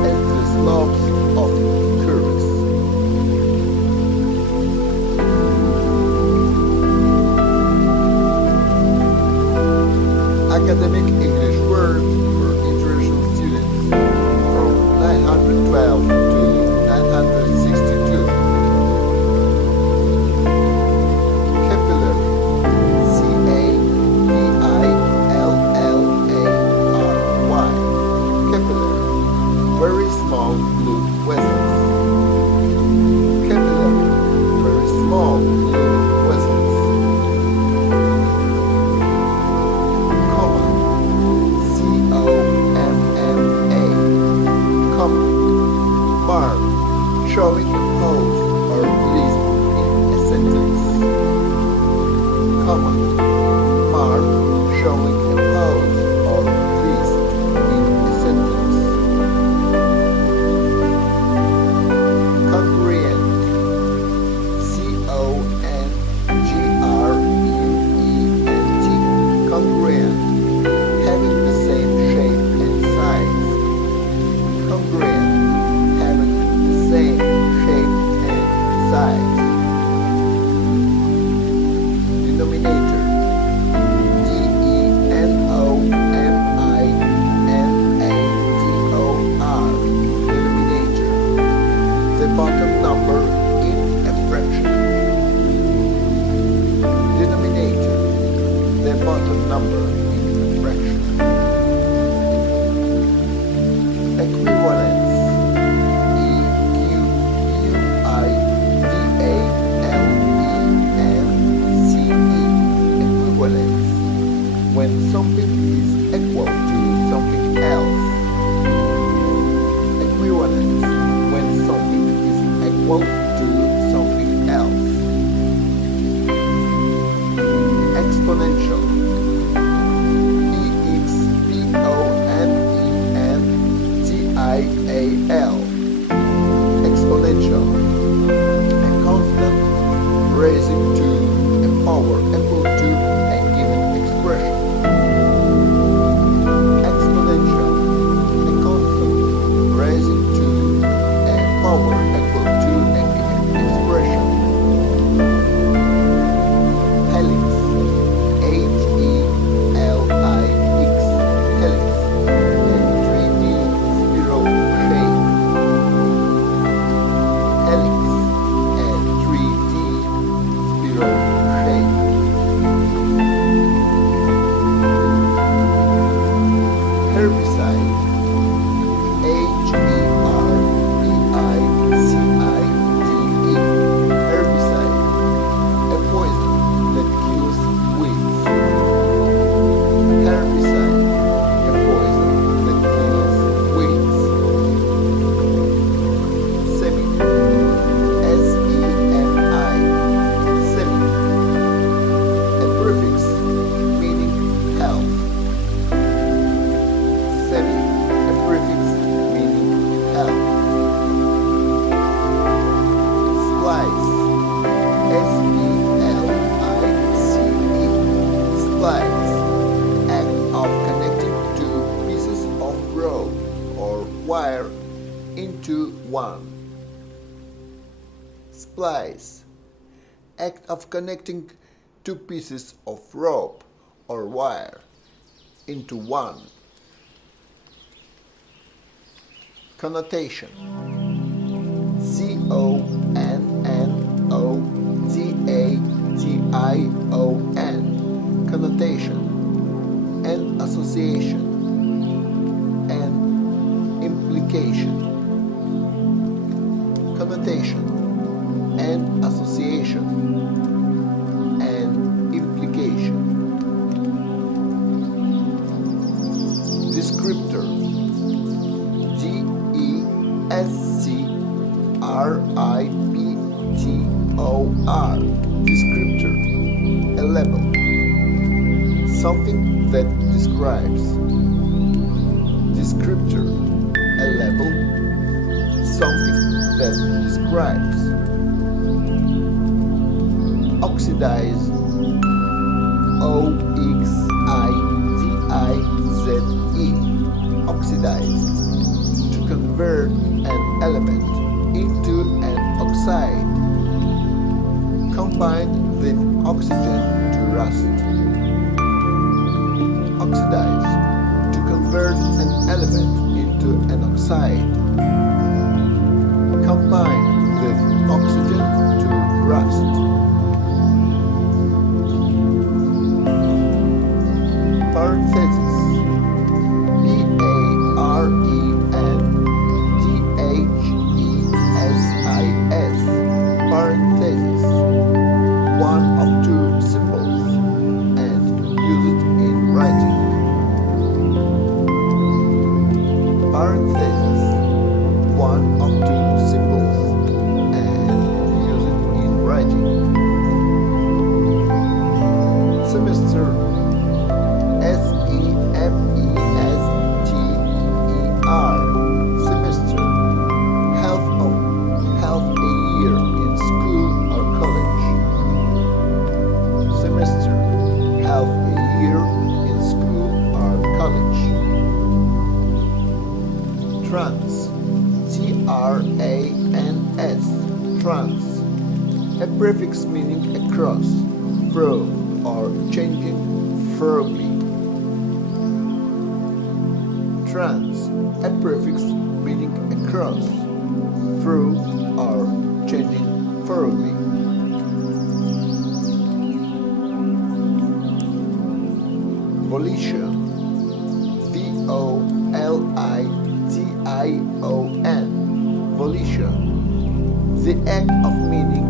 as the slopes of curves. Academic English words for international students from 912 to 962. Capillary. Capillary. Capillary. Very small blood vessels. Capillary. Very small blood vessels. Mark, showing a pose or list in a sentence. Comma. Mark, showing a pose or list in a sentence. Congruent. Congruent. Congruent. Having the same shape and size. Congruent. Same shape and size. Denominator. Denominator. Denominator. The bottom number in a fraction. Denominator. The bottom number in a fraction. Equivalence. When something is equal to something else. Equivalence. When something is equal to something else. Exponential. Exponential. Exponential. A constant raising to a power equal to a given expression. into one. Splice. Act of connecting two pieces of rope or wire into one. Connotation. Connotation. Connotation. And association. And implication. Connotation and association and implication. Descriptor. Descriptor. Descriptor. A label. Something that describes. Descriptor. A label. Something that describes. Oxidize. Oxidize. Oxidize. To convert an element into an oxide. Combined with oxygen to rust. Oxidize. To convert an element into an oxide. Combined with oxygen to rust. Parenthesis. Parenthesis. Parenthesis. One of two symbols and used in writing. Parenthesis. One of two symbols and used in writing. Semester. Semester. Semester. Half a year in school or college. Semester. Half a year in school or college. Trans. Trans. Trans. A prefix meaning across, through, or changing thoroughly. Trans. A prefix meaning across, through, or changing thoroughly. Volition. Volition. Volition. The act of meaning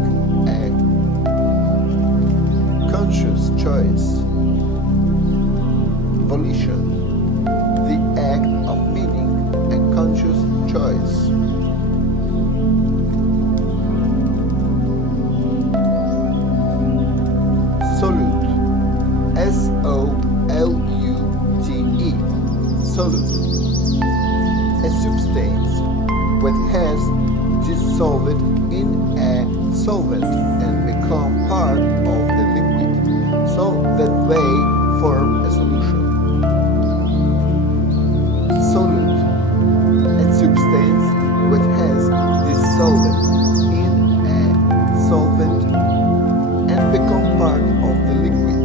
a conscious choice. Volition. The act of meaning a conscious choice. Solute. Solute. Solute. A substance that has dissolved in a solvent and become part of the liquid, so that they form a solution. Solute. A substance that has dissolved in a solvent and become part of the liquid,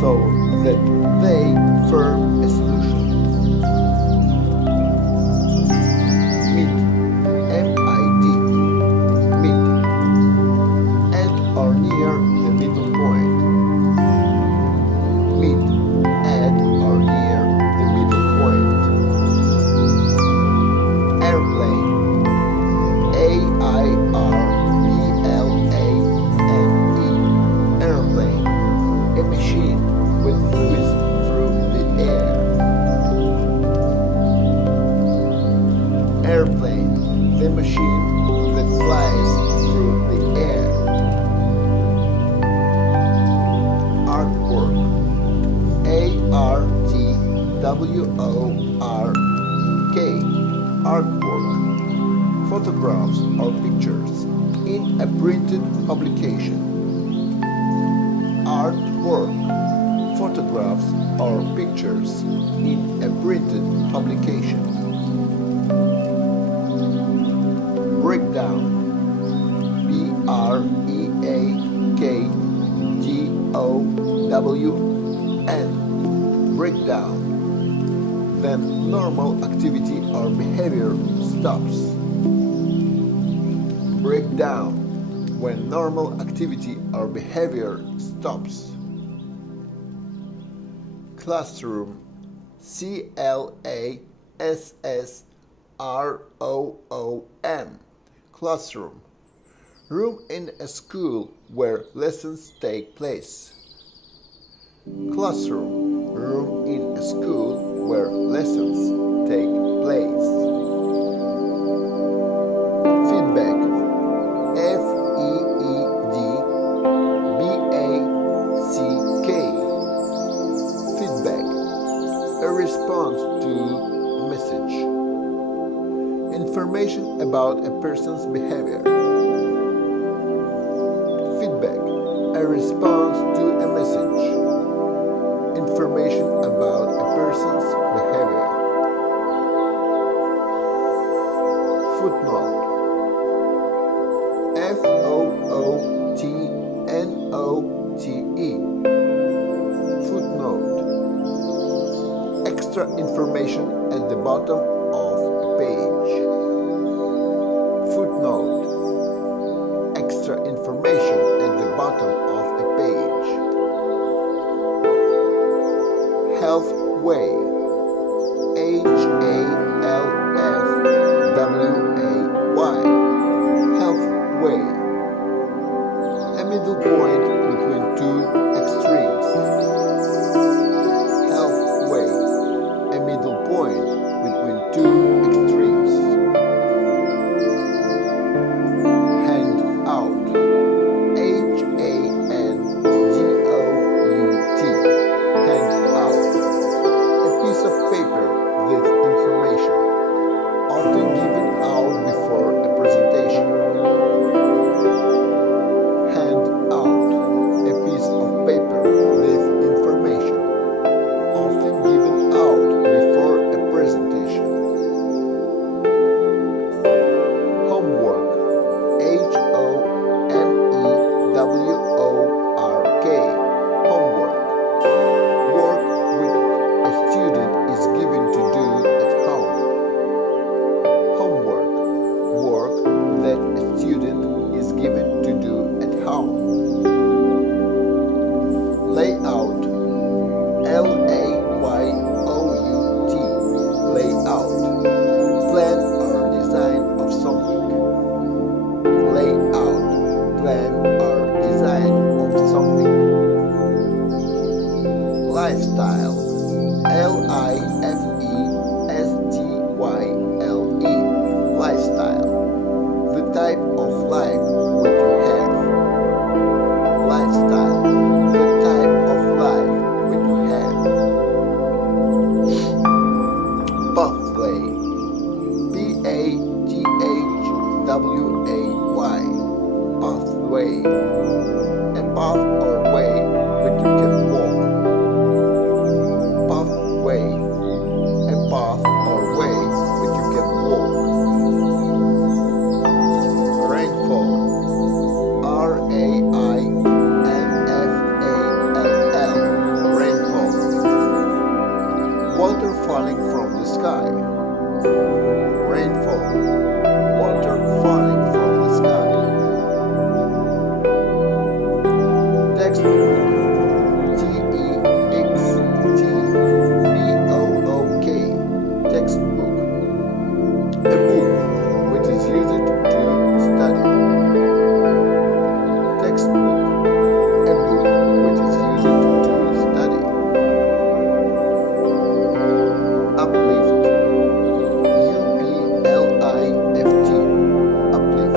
so that they form a solution. Mid. M-I-D. Mid. At or near the middle point. Mid. At or near the middle point. Airplane. A-I-R-P-L-A-N-E. Airplane. A machine with fluids through the air. Airplane. The machine that flies through the air. Artwork. A-R-T-W-O-R-K. Artwork. Photographs or pictures in a printed publication. Artwork. Photographs or pictures in a printed publication. Breakdown. Breakdown. When normal activity or behavior stops. Breakdown. When normal activity or behavior stops. Classroom. Classroom. Classroom. Room in a school where lessons take place. Classroom. Room in a school where lessons take place. Feedback. Feedback. Feedback. A response to a message. Information about a person's behavior. Feedback. A response to a message. Information about a person's behavior. Footnote. Footnote. Footnote. Extra information at the bottom of a page. Footnote. Extra information at the bottom of a page. Halfway. Halfway. Halfway. A middle point between two extremes. Halfway. A middle point between two extremes. Hand out. Handout. Hand out. A piece of paper with information, often given out before a presentation. Hand out. A piece of paper with information, often given out before a presentation. Homework. Homework. Homework. Work which a student is given to do at home. Homework. Work that a student is given to do at home. Layout. Layout. Layout. Plan or design of something. Layout. Plan or design of something. Lifestyle. Lifestyle. Lifestyle. The type of life which you have. Lifestyle. The type of life which you have. Pathway. Pathway. Pathway. A path or way which you can walk. Pathway. A path or way which you can walk. Rainfall. Rainfall. Rainfall. Water falling from the sky. Rainfall. Water falling from the sky. Textbook. Textbook. Textbook. A book which is used to study. Textbook. A book which is used to study. Uplift. Uplift. Uplift.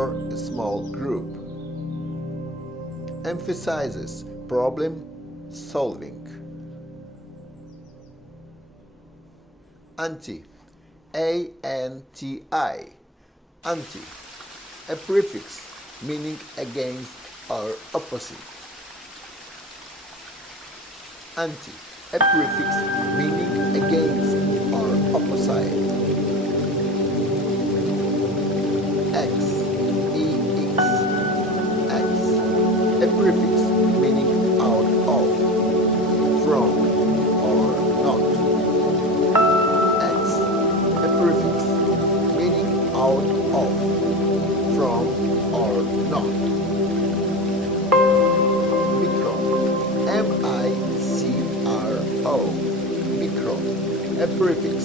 or a small group. Emphasizes problem solving. Anti, A-N-T-I, anti, a prefix meaning against or opposite. Anti, a prefix meaning against or opposite. X, E-X, X, a prefix meaning out of, from, or not. X, a prefix meaning out of, from, or not. Micro, M-I-C-R-O, micro, a prefix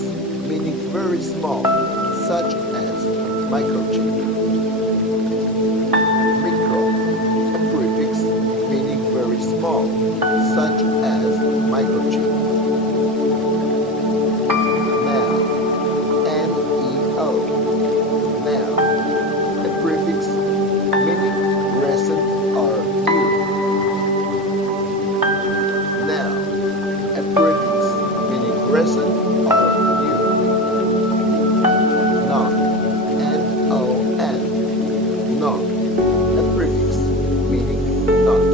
meaning very small, such as microchip. Micro, a prefix meaning very small, such as microchip. Now, N-E-O, now, a prefix meaning recent or new. Now, a prefix meaning recent or new. Non, N-O-N, non, a prefix meaning not.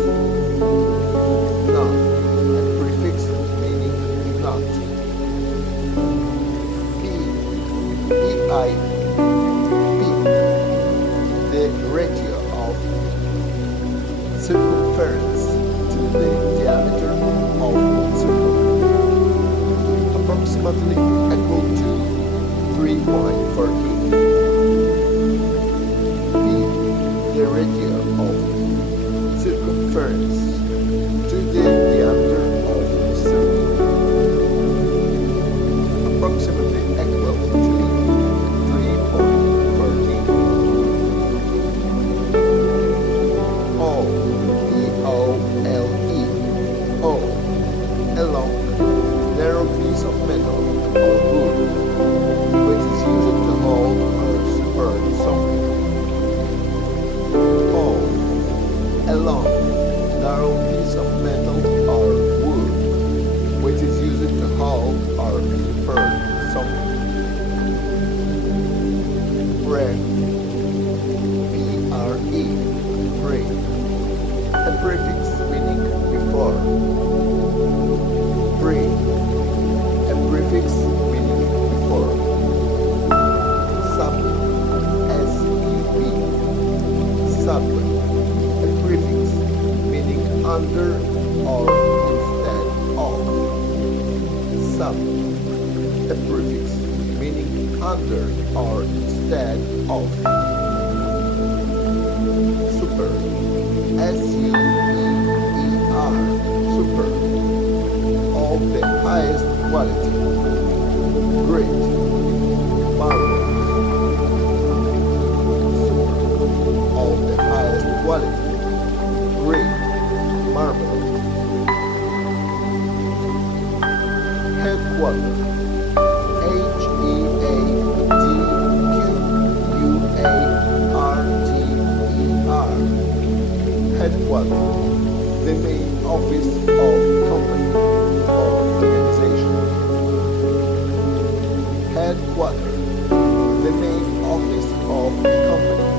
Non, a prefix meaning not. P, P-I, P, the ratio of circumference to the diameter of circle, approximately equal to 3.14. P, the ratio of circumference to the diameter of circle, approximately equal to 3.14. O, P-O-L-E, O, a long, narrow piece of metal or wood, which is used to hold or support something. O, a long, narrow piece of metal or wood, which is used to hold or support something. Pre, P-R-E, pre, a prefix meaning before. Pre, a prefix meaning before. Sub, S-U-B, sub, a prefix meaning under or instead of. Sub, a prefix meaning under or instead of. Super, S-U-P-E-R, super, of the highest quality. Great, marvelous. Super, of the highest quality. Great, marvelous. Headquarter, H-E-A-D-Q-U-A-R-T-E-R, headquarter, the main office of company or organization. Headquarter, the main office of a company